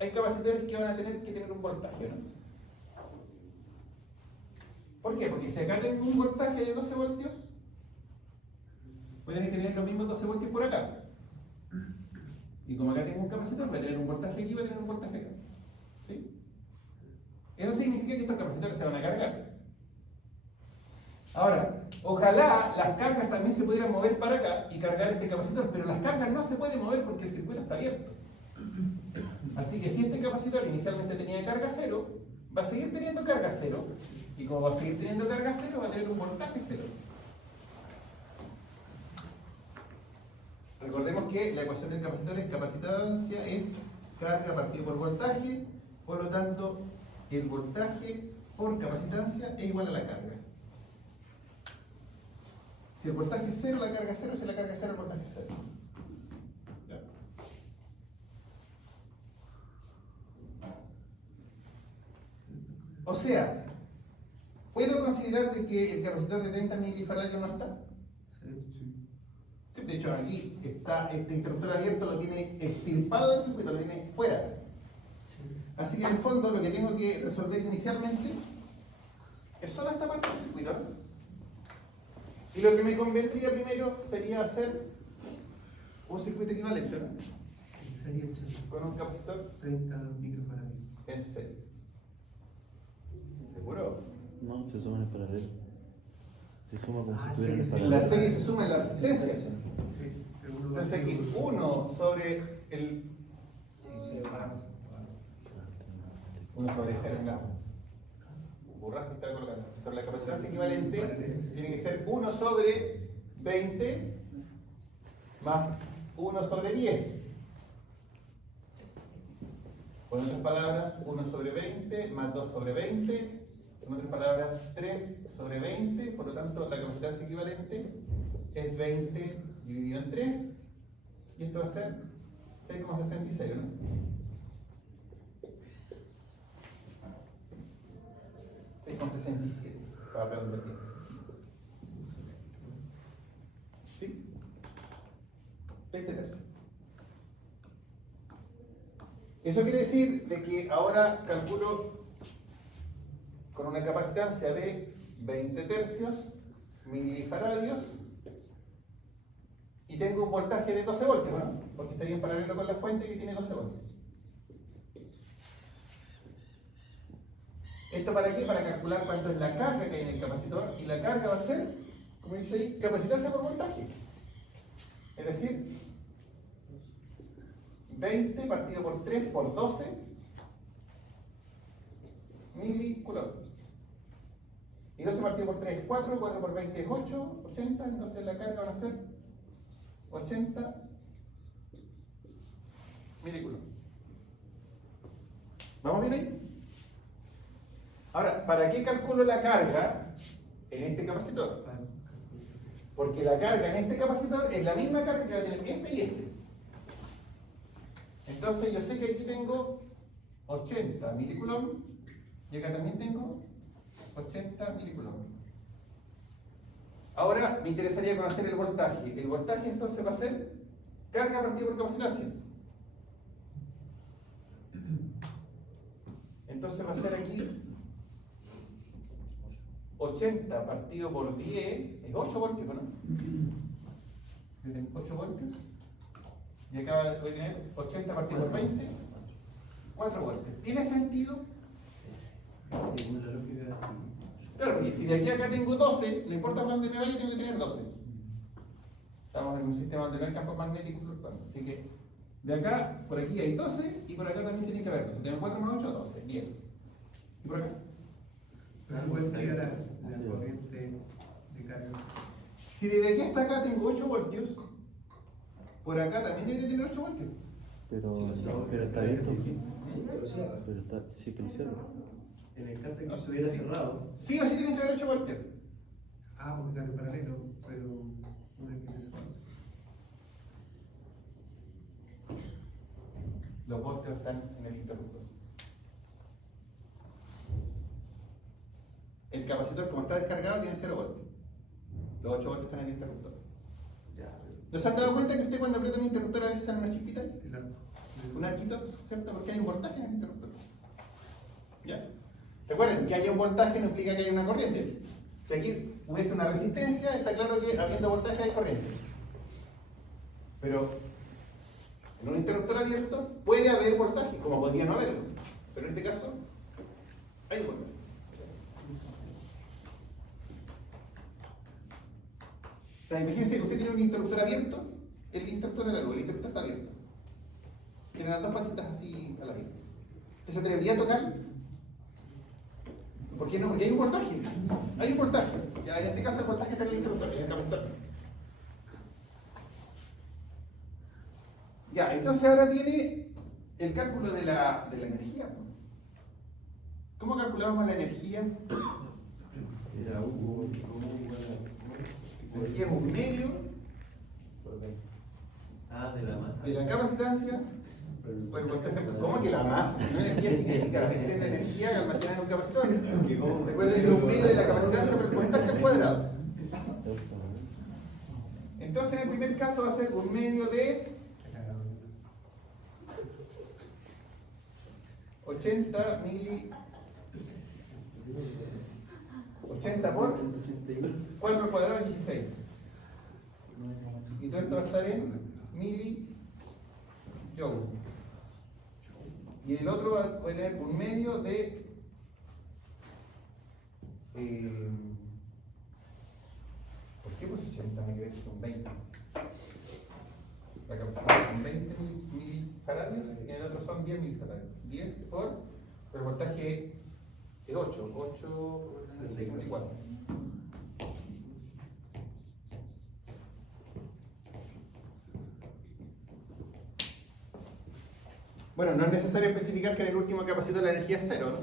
hay capacitores que van a tener que tener un voltaje, ¿no? ¿Por qué? Porque si acá tengo un voltaje de 12 voltios, voy a tener que tener los mismos 12 voltios por acá. Y como acá tengo un capacitor, voy a tener un voltaje aquí y voy a tener un voltaje acá. ¿Sí? Eso significa que estos capacitores se van a cargar. Ahora, ojalá las cargas también se pudieran mover para acá y cargar este capacitor, pero las cargas no se pueden mover porque el circuito está abierto. Así que si este capacitor inicialmente tenía carga cero, va a seguir teniendo carga cero. Y como va a seguir teniendo carga cero, va a tener un voltaje cero. Recordemos que la ecuación del capacitor en capacitancia es carga partido por voltaje, por lo tanto, el voltaje por capacitancia es igual a la carga. Si el voltaje es cero, la carga es cero; si la carga es cero, el voltaje es cero. ¿Ya? O sea, ¿puedo considerar de que el capacitor de 30 milifaradios no está? Sí. De hecho, aquí está este interruptor abierto, lo tiene extirpado del circuito, lo tiene fuera. Así que en el fondo lo que tengo que resolver inicialmente es solo esta parte del circuito. Y lo que me convendría primero sería hacer un circuito equivalente, ¿no? Sería Con un capacitor 30 microfaradios. en serie. ¿Seguro? No, se suma en paralelo. Se suma como si estuviera sí, en sí. En la paralelo. serie se suma en la resistencia. Sí, pero uno va Entonces a aquí ser 1 sobre el... Sí, 1 sobre 0 en grado. Burras que está colocando. Sobre la capacitancia equivalente tiene que ser 1 sobre 20 más 1 sobre 10. O en otras palabras, 1 sobre 20 más 2 sobre 20. En otras palabras, 3 sobre 20. Por lo tanto, la capacitancia equivalente es 20 dividido en 3. Y esto va a ser 6,66, ¿no? 6,67 para redondear bien. ¿Sí? 20 tercios. Eso quiere decir de que ahora calculo con una capacitancia de 20 tercios milifaradios y tengo un voltaje de 12 voltios, ¿no? Porque estaría en paralelo con la fuente que tiene 12 voltios. ¿Esto para qué? Para calcular cuánto es la carga que hay en el capacitor, y la carga va a ser, como dice ahí, capacitancia por voltaje. Es decir, 20 partido por 3 por 12 milicoulomb. Y 12 partido por 3 es 4, 4 por 20 es 8, 80, entonces la carga va a ser 80 milicoulomb. ¿Vamos bien ahí? Ahora, ¿para qué calculo la carga en este capacitor? Porque la carga en este capacitor es la misma carga que va a tener este y este. Entonces yo sé que aquí tengo 80 milicoulomb y acá también tengo 80 milicoulomb. Ahora me interesaría conocer el voltaje. El voltaje entonces va a ser carga partida por capacitancia. Entonces va a ser aquí 80 partido por 10 es 8 voltios, ¿no? 8 voltios. Y acá voy a tener 80 partido por 20, 4 voltios. ¿Tiene sentido? Según la lógica, sí. Claro, porque si de aquí a acá tengo 12, no importa por dónde me vaya, tengo que tener 12. Estamos en un sistema donde no hay campo magnético fluctuando. Así que de acá, por aquí hay 12 y por acá también tiene que haber 12. Tengo 4 más 8, 12. Bien. ¿Y por acá? Pero ¿cuál sería la corriente de carga? Si desde aquí hasta acá tengo 8 voltios, por acá también debería tener 8 voltios. Pero está abierto. Pero está, sí que lo cierro. En el caso de que estuviera cerrado, Sí o sí tienen que haber 8 voltios. Ah, porque está en paralelo, pero no hay que cerrado. Los voltios están en el interruptor. El capacitor, como está descargado, tiene 0 voltios. Los 8 voltios están en el interruptor. ya. ¿No se han dado cuenta que usted cuando aprieta un interruptor a veces sale una chispita? El arco. Un arquito, ¿cierto? Porque hay un voltaje en el interruptor. ¿Ya? Recuerden, que haya un voltaje no implica que haya una corriente. Si aquí hubiese una resistencia, está claro que habiendo voltaje hay corriente. Pero en un interruptor abierto puede haber voltaje, como podría no haberlo. Pero en este caso, hay un voltaje. O sea, imagínense que usted tiene un interruptor abierto, el interruptor de la luz, el interruptor está abierto. Tiene las dos patitas así a la vez. ¿Usted se atrevería a tocar? ¿Por qué no? Porque hay un voltaje. Hay un voltaje. Ya, en este caso el voltaje está en el interruptor, en el capacitor. Ya, entonces ahora viene el cálculo de la energía. ¿Cómo calculamos la energía? Era un La energía es un medio de la masa. de la capacitancia. Bueno, ¿cómo que la masa? No energía cinética, es la energía almacenada en un capacitor. Recuerden que un medio de la capacitancia por el porcentaje al cuadrado. Entonces en el primer caso va a ser un medio de 80 mili. 80 por 4 al cuadrado es 16. Y todo esto va a estar en mili joule. Y el otro va a tener un medio de ¿por qué puse 80? Me creí que son 20. La capacidad son 20 milifaradios y en el otro son 10 milifaradios. 10 por el voltaje es 8,64. Bueno, no es necesario especificar que en el último capacitor la energía es 0, ¿no?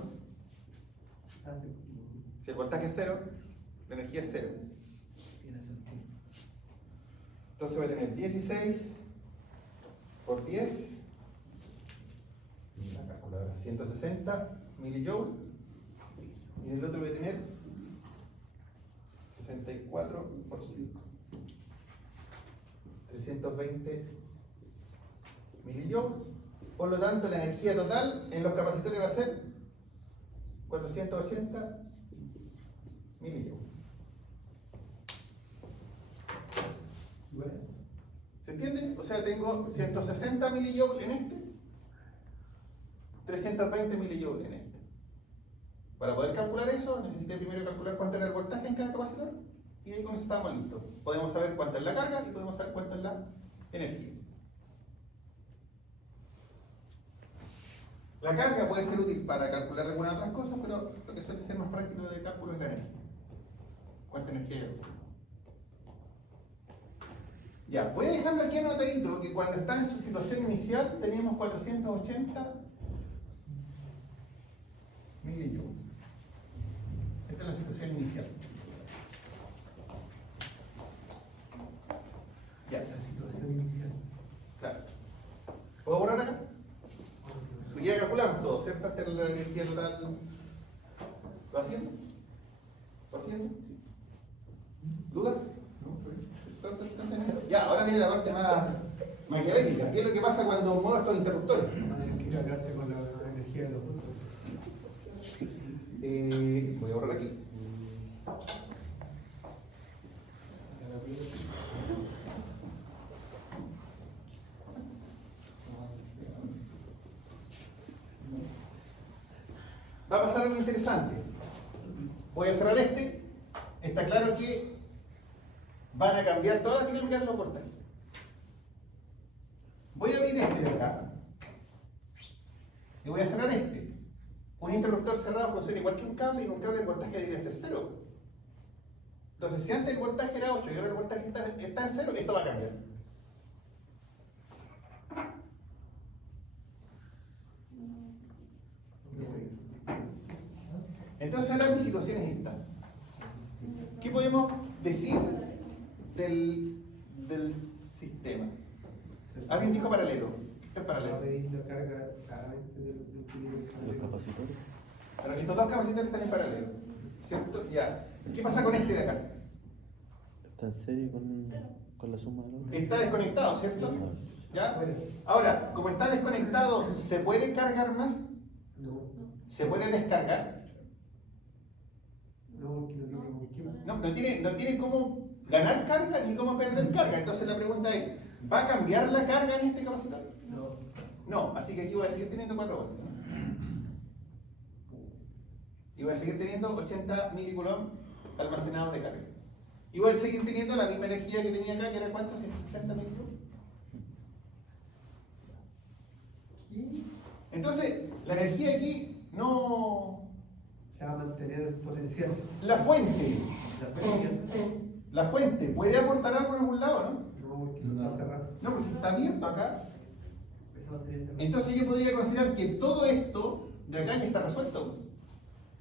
Si el voltaje es 0, la energía es 0. Tiene sentido. Entonces voy a tener 16 por 10, la calculadora, 160 milijoule, y en el otro voy a tener 64 por 5, 320 milijoule. Por lo tanto, la energía total en los capacitores va a ser 480 milijoule. ¿Se entiende? O sea, tengo 160 milijoule en este, 320 milijoule en este. Para poder calcular eso, necesité primero calcular cuánto era el voltaje en cada capacitor y ahí con eso estamos listos. Podemos saber cuánto es la carga y podemos saber cuánto es la energía. La carga puede ser útil para calcular algunas otras cosas, pero lo que suele ser más práctico de cálculo es la energía. ¿Cuánta energía hay? Ya, voy a dejarlo aquí anotadito que cuando está en su situación inicial teníamos 480 milijoule. Esta es la situación inicial. la energía total. ¿Lo haciendo? ¿Lo haciendo? Sí. ¿Dudas? Entonces, ¿están entendiendo? Ya, ahora viene la parte más maquiavélica. ¿Qué es lo que pasa cuando muevo estos interruptores? Van a tener que cargarse con la energía de los otros. Voy a borrar aquí. Va a pasar algo interesante. Voy a cerrar este. Está claro que van a cambiar todas las dinámicas de los voltajes. Voy a abrir este de acá. Y voy a cerrar este. Un interruptor cerrado funciona igual que un cable, y en un cable el voltaje debería ser 0. Entonces, si antes el voltaje era 8 y ahora el voltaje está en 0, esto va a cambiar. Entonces, ahora mi situación es esta. ¿Qué podemos decir del sistema? Alguien dijo paralelo. ¿Qué es Va a paralelo? pedir la carga claramente del Los capacitores. Pero estos dos capacitores están en paralelo, ¿cierto? Ya. ¿Qué pasa con este de acá? Está en serie con la suma de los otros. Está desconectado, ¿cierto? ¿Ya? Ahora, como está desconectado, ¿se puede cargar más? No, ¿Se puede descargar? no, porque no tiene combustible. No tiene cómo ganar carga ni cómo perder carga. Entonces la pregunta es, ¿va a cambiar la carga en este capacitor? No. No, así que aquí voy a seguir teniendo 4 voltios. Y voy a seguir teniendo 80 milicoulomb almacenados de carga. Y voy a seguir teniendo la misma energía que tenía acá, que era ¿cuánto? 160 milicoulomb. Entonces, la energía aquí no... Se va a mantener el potencial. La fuente puede aportar algo en algún lado, ¿no? No, porque no está cerrado. No, porque está abierto acá. Eso va a ser ese. Entonces yo podría considerar que todo esto de acá ya está resuelto.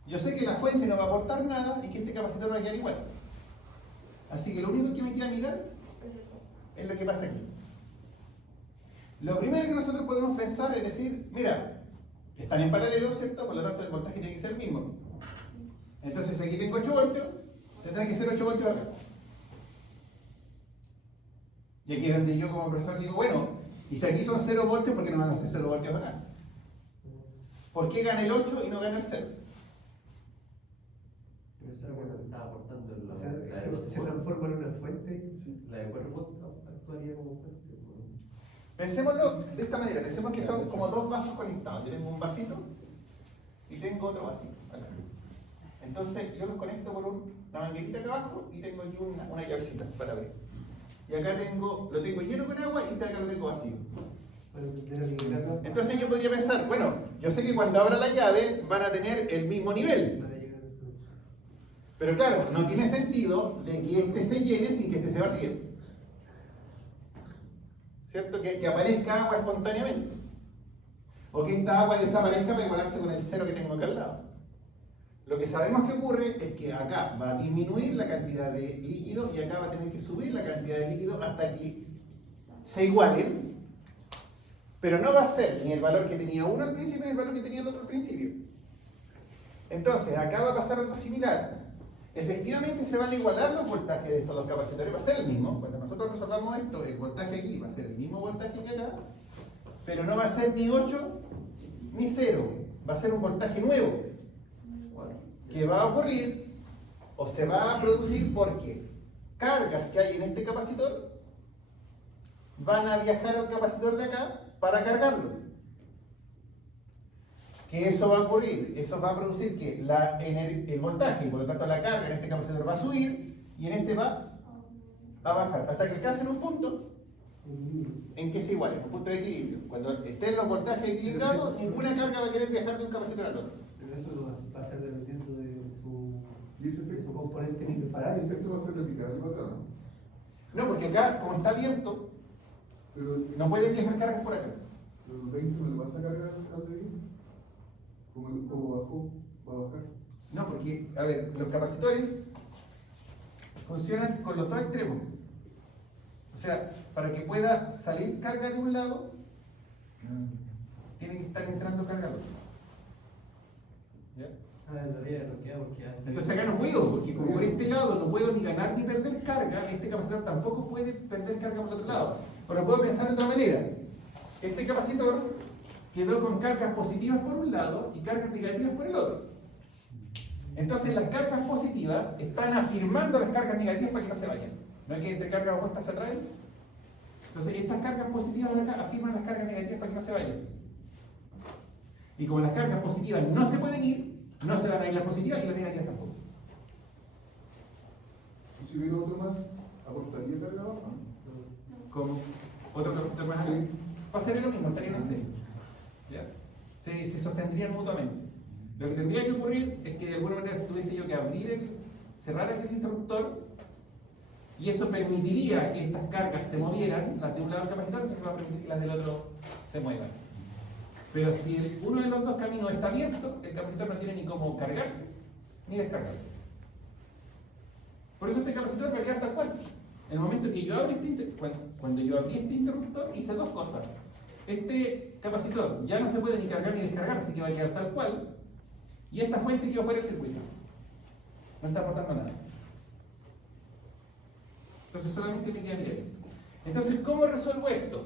Yo sé que la fuente no va a aportar nada y que este capacitor va a quedar igual. Así que lo único que me queda mirar es lo que pasa aquí. Lo primero que nosotros podemos pensar es decir, mira, están en paralelo, ¿cierto? Por lo tanto el voltaje tiene que ser el mismo. Entonces si aquí tengo 8 voltios, tendrán que ser 8 voltios acá. Y aquí es donde yo como profesor digo, bueno, y si aquí son 0 voltios, ¿por qué no van a ser 0 voltios acá? ¿Por qué gana el 8 y no gana el 0? Pero eso era bueno que estaba aportando en O la sea, de es que 12 se voltios. transforma en una fuente. La de 4 voltios actuaría como fuente. Pensémoslo de esta manera, pensemos que son como dos vasos conectados. Yo tengo un vasito y tengo otro vasito acá. Entonces yo los conecto por una manguerita acá abajo y tengo aquí una llavecita para abrir. Y acá lo tengo lleno con agua y acá lo tengo vacío. Para entender la carga. Entonces yo podría pensar, bueno, yo sé que cuando abra la llave van a tener el mismo nivel. Para llegar al- Pero claro, no tiene sentido de que este se llene sin que este se vacíe. ¿Cierto? Que aparezca agua espontáneamente. O que esta agua desaparezca para igualarse con el 0 que tengo acá al lado. Lo que sabemos que ocurre es que acá va a disminuir la cantidad de líquido y acá va a tener que subir la cantidad de líquido hasta que se igualen. Pero no va a ser ni el valor que tenía uno al principio ni el valor que tenía el otro al principio. Entonces, acá va a pasar algo similar. Efectivamente se van a igualar los voltajes de estos dos capacitores, va a ser el mismo. Cuando nosotros resolvamos esto, el voltaje aquí va a ser el mismo voltaje que acá, pero no va a ser ni 8 ni 0, va a ser un voltaje nuevo, que va a ocurrir o se va a producir porque cargas que hay en este capacitor van a viajar al capacitor de acá para cargarlo. Que eso va a ocurrir, eso va a producir que el voltaje, y por lo tanto la carga en este capacitor va a subir y en este va a bajar, hasta que alcancen un punto en que se igualen, un punto de equilibrio. Cuando estén los voltajes equilibrados, ninguna carga va a querer viajar de un capacitor al otro. Pero eso va a ser dependiendo de ¿Y ese su efecto? componente ¿Ese microfarad. efecto va a ser replicable para atrás, no? No, porque acá, como está abierto, Pero no pueden viajar cargas por acá. Pero el 20 no le va a sacar al de 10. Como bajó, va a bajar. No, porque, a ver, los capacitores funcionan con los dos extremos. O sea, para que pueda salir carga de un lado, tiene que estar entrando carga al otro. ¿Ya? Ah, en realidad lo que hago es que antes- Entonces acá no puedo, porque como por este lado no puedo ni ganar ni perder carga, este capacitor tampoco puede perder carga por el otro lado. Pero puedo pensar de otra manera. Este capacitor quedó con cargas positivas por un lado y cargas negativas por el otro. Entonces las cargas positivas están afirmando las cargas negativas para que no se vayan. ¿No es que entre cargas opuestas se atraen? Entonces estas cargas positivas de acá afirman las cargas negativas para que no se vayan. Y como las cargas positivas no se pueden ir, no se van a ir las positivas y las negativas tampoco. ¿Y si hubiera otro más, aportaría carga baja? Como otro capacitor más acá. Pasaría lo mismo, estarían en serie. ¿Ya? Se sostendrían mutuamente. Lo que tendría que ocurrir es que de alguna manera tuviese yo que cerrar aquel interruptor, y eso permitiría que estas cargas se movieran, las de un lado del capacitor, que va a permitir que las del otro se muevan. Pero si uno de los dos caminos está abierto, el capacitor no tiene ni cómo cargarse ni descargarse. Por eso este capacitor va a quedar tal cual. En el momento que yo abro cuando yo abrí este interruptor, hice dos cosas. Este capacitor ya no se puede ni cargar ni descargar, así que va a quedar tal cual. Y esta fuente quedó fuera del circuito. No está aportando nada. Entonces solamente me queda mirar. Entonces, ¿cómo resuelvo esto?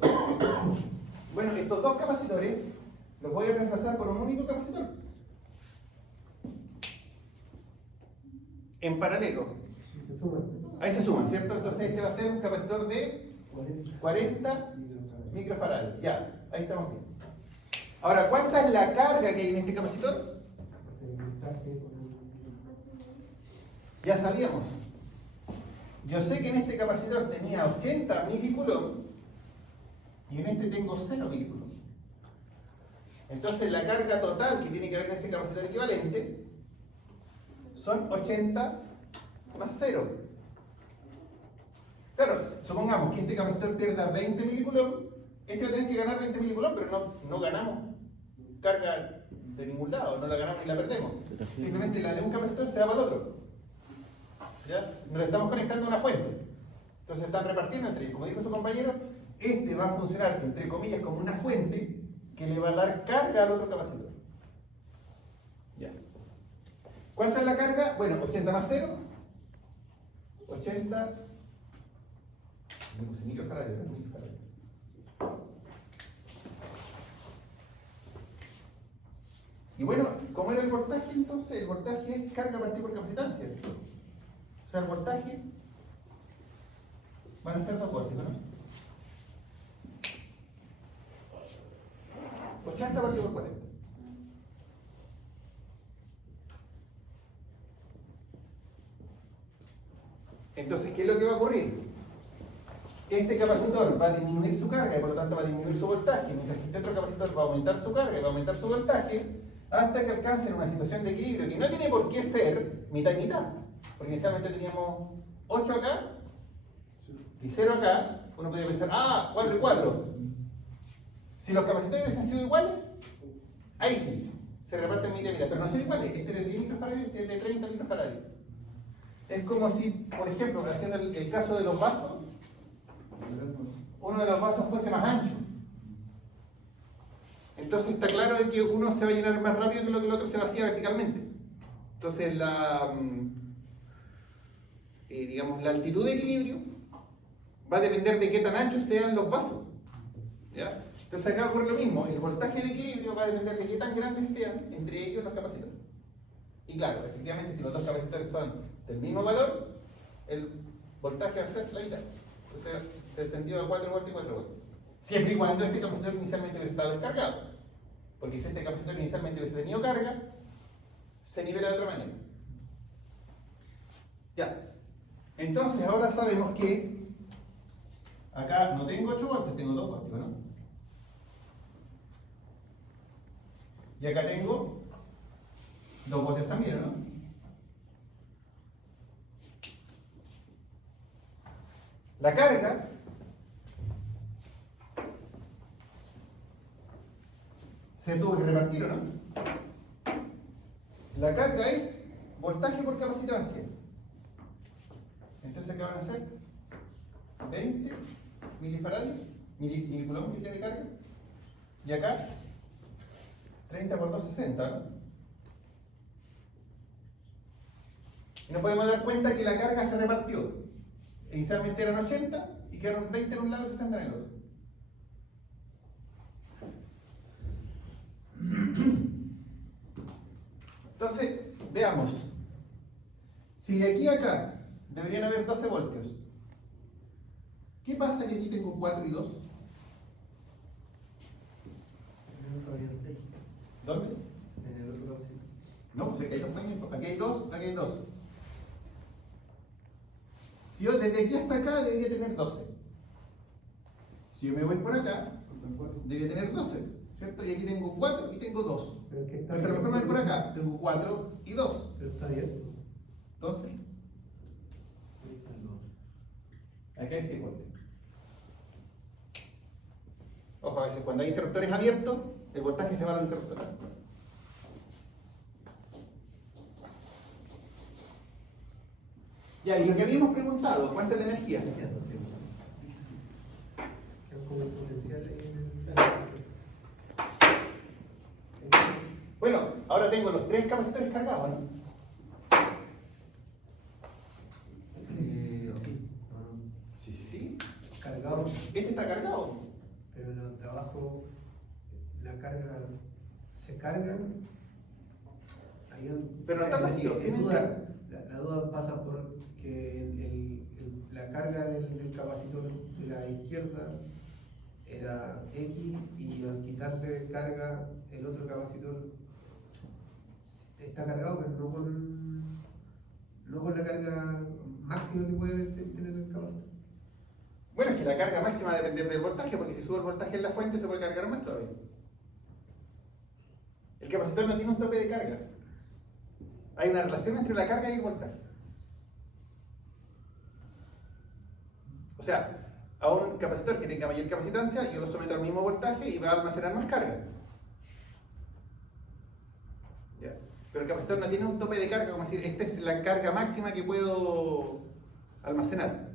Bueno, estos dos capacitores los voy a reemplazar por un único capacitor. En paralelo. Ahí se suman, ¿cierto? Entonces este va a ser un capacitor de 40 microfarads. Ya, ahí estamos bien. Ahora, ¿cuánta es la carga que hay en este capacitor? Ya sabíamos. Yo sé que en este capacitor tenía 80 milicoulomb y en este tengo 0 milicoulomb. Entonces la carga total que tiene que haber en ese capacitor equivalente son 80 más 0. Claro, supongamos que este capacitor pierda 20 milicoulomb, este va a tener que ganar 20 milicoulomb, pero no ganamos carga de ningún lado, no la ganamos ni la perdemos. Simplemente la de un capacitor se da para el otro. ¿Ya? Nos estamos conectando a una fuente. Entonces están repartiendo entre ellos. Como dijo su compañero, este va a funcionar, entre comillas, como una fuente que le va a dar carga al otro capacitor. Ya. ¿Cuánta es la carga? Bueno, 80 más 0. 80. Me puse microfarads, ¿no? Microfarads. Y bueno, ¿cómo era el voltaje entonces? El voltaje es carga partido por capacitancia. O sea, el voltaje van a ser dos voltios, ¿no? 80 partido por 40. Entonces, ¿qué es lo que va a ocurrir? Este capacitor va a disminuir su carga y por lo tanto va a disminuir su voltaje, mientras que este otro capacitor va a aumentar su carga y va a aumentar su voltaje hasta que alcance una situación de equilibrio que no tiene por qué ser mitad y mitad. Porque inicialmente teníamos 8 acá y 0 acá. Uno podría pensar, 4 y 4. Si los capacitores hubiesen sido iguales, ahí sí, se reparten mitad y mitad. Pero no son iguales, este es de 10 microfarads y este es de 30 microfarads. Es como si, por ejemplo, haciendo el caso de los vasos, uno de los vasos fuese más ancho. Entonces está claro de que uno se va a llenar más rápido que lo que el otro se vacía verticalmente. Entonces digamos, la altitud de equilibrio va a depender de qué tan anchos sean los vasos. ¿Ya? Entonces acá ocurre lo mismo, el voltaje de equilibrio va a depender de qué tan grandes sean entre ellos los capacitores. Y claro, efectivamente si los dos capacitores son del mismo valor, el voltaje va a ser la mitad. Entonces descendió a 4 voltios y 4 voltios. Siempre y cuando este capacitor inicialmente hubiera estado descargado. Porque si este capacitor inicialmente hubiese tenido carga, se nivela de otra manera. Ya. Entonces ahora sabemos que acá no tengo 8 voltios, tengo 2 voltios, ¿no? Y acá tengo 2 voltios también, ¿no? La carga se tuvo que repartir, ¿o no? La carga es voltaje por capacitancia. Entonces, ¿qué van a hacer? 20 milifaradios, milicoulomb que tiene carga. Y acá, 30 por 2, 60, ¿no? Y nos podemos dar cuenta que la carga se repartió. Inicialmente eran 80 y quedaron 20 en un lado y 60 en el otro. Entonces, veamos. Si de aquí a acá deberían haber 12 voltios, ¿qué pasa que aquí tengo 4 y 2? En el otro habían 6. ¿Dónde? En el otro habían 6. No, pues aquí hay 2 también. Aquí hay 2, aquí hay 2. Si yo desde aquí hasta acá debería tener 12. Si yo me voy por acá, debería tener 12, ¿cierto? Y aquí tengo 4 y tengo 2. Pero que está Pero a lo mejor me voy por acá, tengo 4 y 2. Pero está abierto. Entonces, acá hay 6 voltios. Ojo, a veces cuando hay interruptores abiertos, el voltaje se va a los interruptores. Ya, y lo que habíamos preguntado, ¿cuánta es la energía? Que es como el potencial en el. Bueno, ahora tengo los 3 capacitores cargados, ¿no? Sí. Cargado, Este está cargado. pero los de abajo, la carga se cargan. Pero no está vacío, tienen duda, la duda pasa por que la carga del capacitor de la izquierda era X y al quitarle carga el otro capacitor está cargado, pero no con la carga máxima que puede tener el capacitor. Bueno, es que la carga máxima va a depender del voltaje, porque si sube el voltaje en la fuente se puede cargar más todavía. El capacitor no tiene un tope de carga. Hay una relación entre la carga y el voltaje. O sea, a un capacitor que tenga mayor capacitancia, yo lo someto al mismo voltaje y va a almacenar más carga. ¿Ya? Pero el capacitor no tiene un tope de carga, como decir, esta es la carga máxima que puedo almacenar.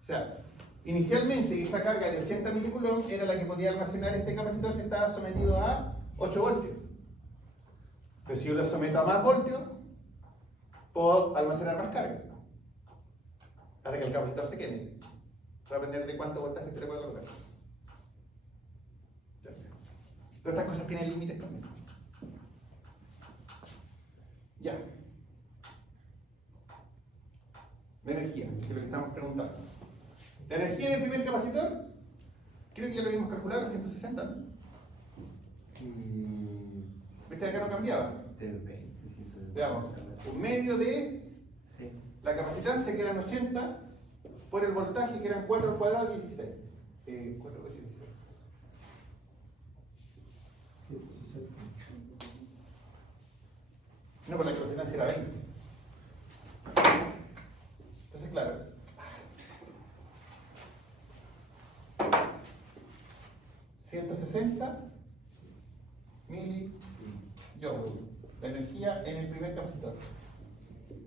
O sea, inicialmente esa carga de 80 milicoulomb era la que podía almacenar este capacitor si estaba sometido a 8 voltios. Pero si yo lo someto a más voltios, puedo almacenar más carga. Hasta que el capacitor se queme. Va a depender de cuánto voltaje te le puedo colocar. Pero estas cosas tienen límites también. Ya. La energía, que es lo que estamos preguntando. La energía en el primer capacitor, creo que ya lo habíamos calculado, 160, ¿no? ¿Viste que acá no cambiaba? Del 20, 100. Veamos, un medio de Sí. la capacitancia que eran 80 por el voltaje que eran 4 al cuadrado 16. 4 por 16. No, por la capacitancia era 20. Entonces, claro. $160 milijoule. La energía en el primer capacitor.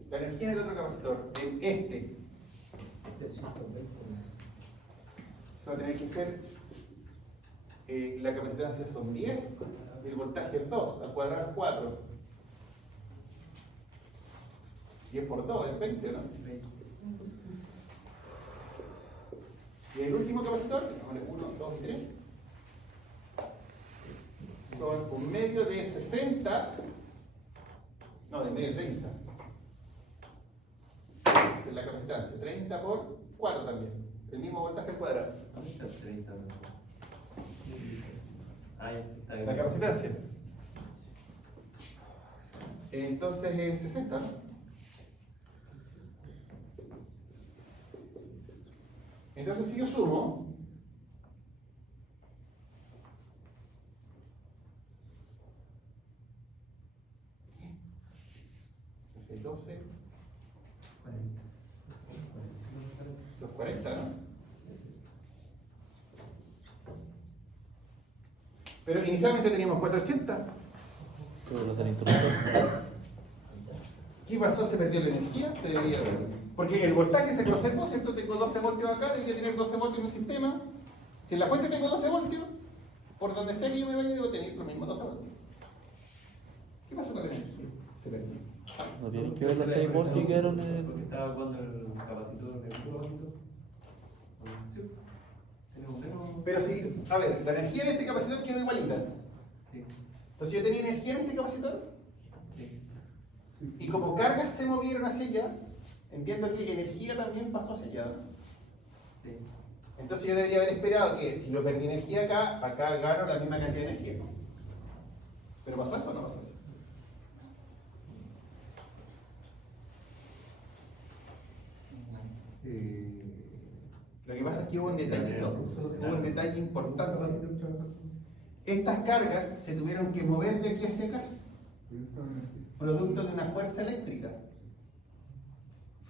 La energía en el otro capacitor, en este. Eso va a tener que ser, la capacitancia son 10, el voltaje es 2, al cuadrado es 4. 10 por 2 es 20, ¿no? 20. Y el último capacitor, 1, 2 y 3, son un medio de 60, no, de medio de 30. Esa es la capacitancia, 30 por 4 también, el mismo voltaje al cuadrado. ¿Dónde está el 30? Ah, ya está bien. La capacitancia. Entonces es 60, ¿no? Entonces si yo sumo, entonces 12, 240, ¿no? Pero inicialmente teníamos 480. Pero no tiene interruptor. ¿Qué pasó? ¿Se perdió la energía? Se debería ver. Porque el voltaje se conservó, ¿cierto? Tengo 12 voltios acá, debería tener 12 voltios en el sistema. Si en la fuente tengo 12 voltios, por donde sea que yo me vaya, debo tener lo mismo, 12 voltios. ¿Qué pasó con la energía? Se perdió. No tienen que ver los 6 volts que quedaron en Porque estaba jugando el capacitor de capacito. Sí. Tenemos menos. Pero sí, a ver, la energía en este capacitor quedó igualita. Sí. Entonces yo tenía energía en este capacitor Sí. y como cargas se movieron hacia allá, entiendo que energía también pasó hacia allá, ¿no? Sí. Entonces yo debería haber esperado que si yo perdí energía acá, acá gano la misma cantidad de energía. ¿Pero pasó eso o no pasó eso? Lo que pasa es que hubo un detalle, hubo un detalle importante. Estas cargas se tuvieron que mover de aquí hacia acá, producto de una fuerza eléctrica.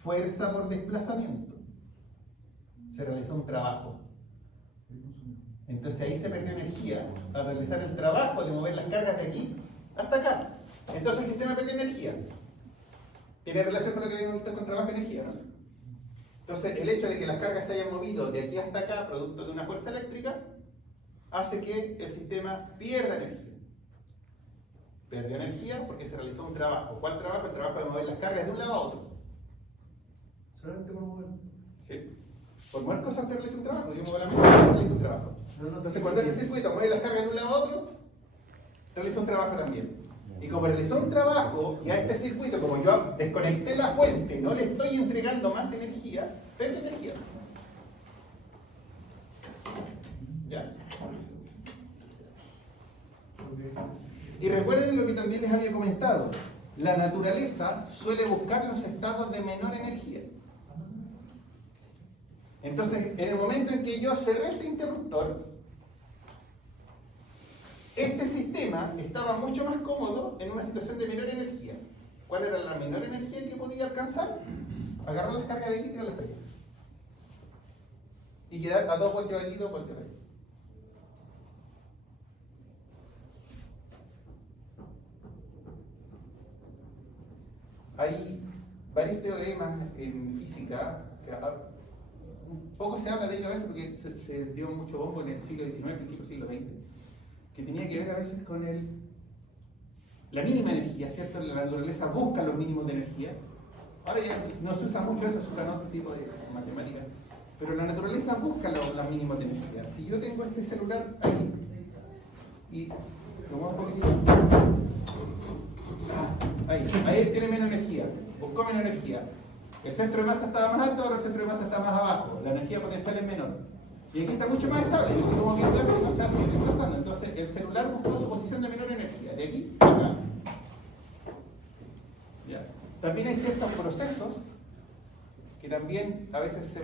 Fuerza por desplazamiento. Se realizó un trabajo. Entonces ahí se perdió energía al realizar el trabajo de mover las cargas de aquí hasta acá. Entonces el sistema perdió energía. Tiene relación con lo que habíamos visto con trabajo y energía, ¿no? Entonces el hecho de que las cargas se hayan movido de aquí hasta acá, producto de una fuerza eléctrica, hace que el sistema pierda energía. Perdió energía porque se realizó un trabajo. ¿Cuál trabajo? El trabajo de mover las cargas de un lado a otro. Solamente por mover. ¿Sí? Por mover cosas te realiza un trabajo. Yo muevo la mesa, realiza un trabajo. Entonces cuando este circuito mueve las cargas de un lado a otro, realiza un trabajo también. Y como realizó un trabajo, y a este circuito, como yo desconecté la fuente, no le estoy entregando más energía, pierde energía. ¿Ya? Y recuerden lo que también les había comentado. La naturaleza suele buscar los estados de menor energía. Entonces, en el momento en que yo cerré este interruptor, este sistema estaba mucho más cómodo en una situación de menor energía. ¿Cuál era la menor energía que podía alcanzar? Agarrar las cargas de aquí y tirarlas para allá. Y quedar a 2 voltios aquí y 2 voltios aquí. Hay varios teoremas en física que un poco se habla de ello a veces porque se dio mucho bombo en el siglo XIX, principio del siglo XX, que tenía que ver a veces con la mínima energía, ¿cierto? La naturaleza busca los mínimos de energía. Ahora ya no se usa mucho eso, se usa otro tipo de matemáticas. Pero la naturaleza busca los mínimos de energía. Si yo tengo este celular ahí y lo muevo un poquitito, ahí tiene menos energía, buscó menos energía. El centro de masa estaba más alto, ahora el centro de masa está más abajo. La energía potencial es menor. Y aquí está mucho más estable. Yo sigo moviendo esto y no se va a seguir desplazando. Entonces el celular buscó su posición de menor energía. De aquí a acá. ¿Ya? También hay ciertos procesos que también a veces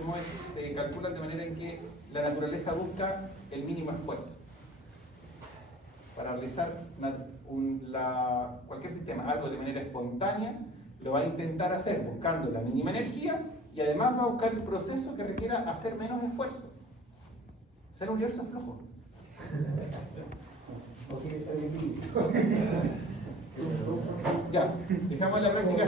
se calculan de manera en que la naturaleza busca el mínimo esfuerzo. Para realizar cualquier sistema, algo de manera espontánea, lo va a intentar hacer buscando la mínima energía y además va a buscar el proceso que requiera hacer menos esfuerzo. Ser un universo flojo. Ya, dejamos la práctica.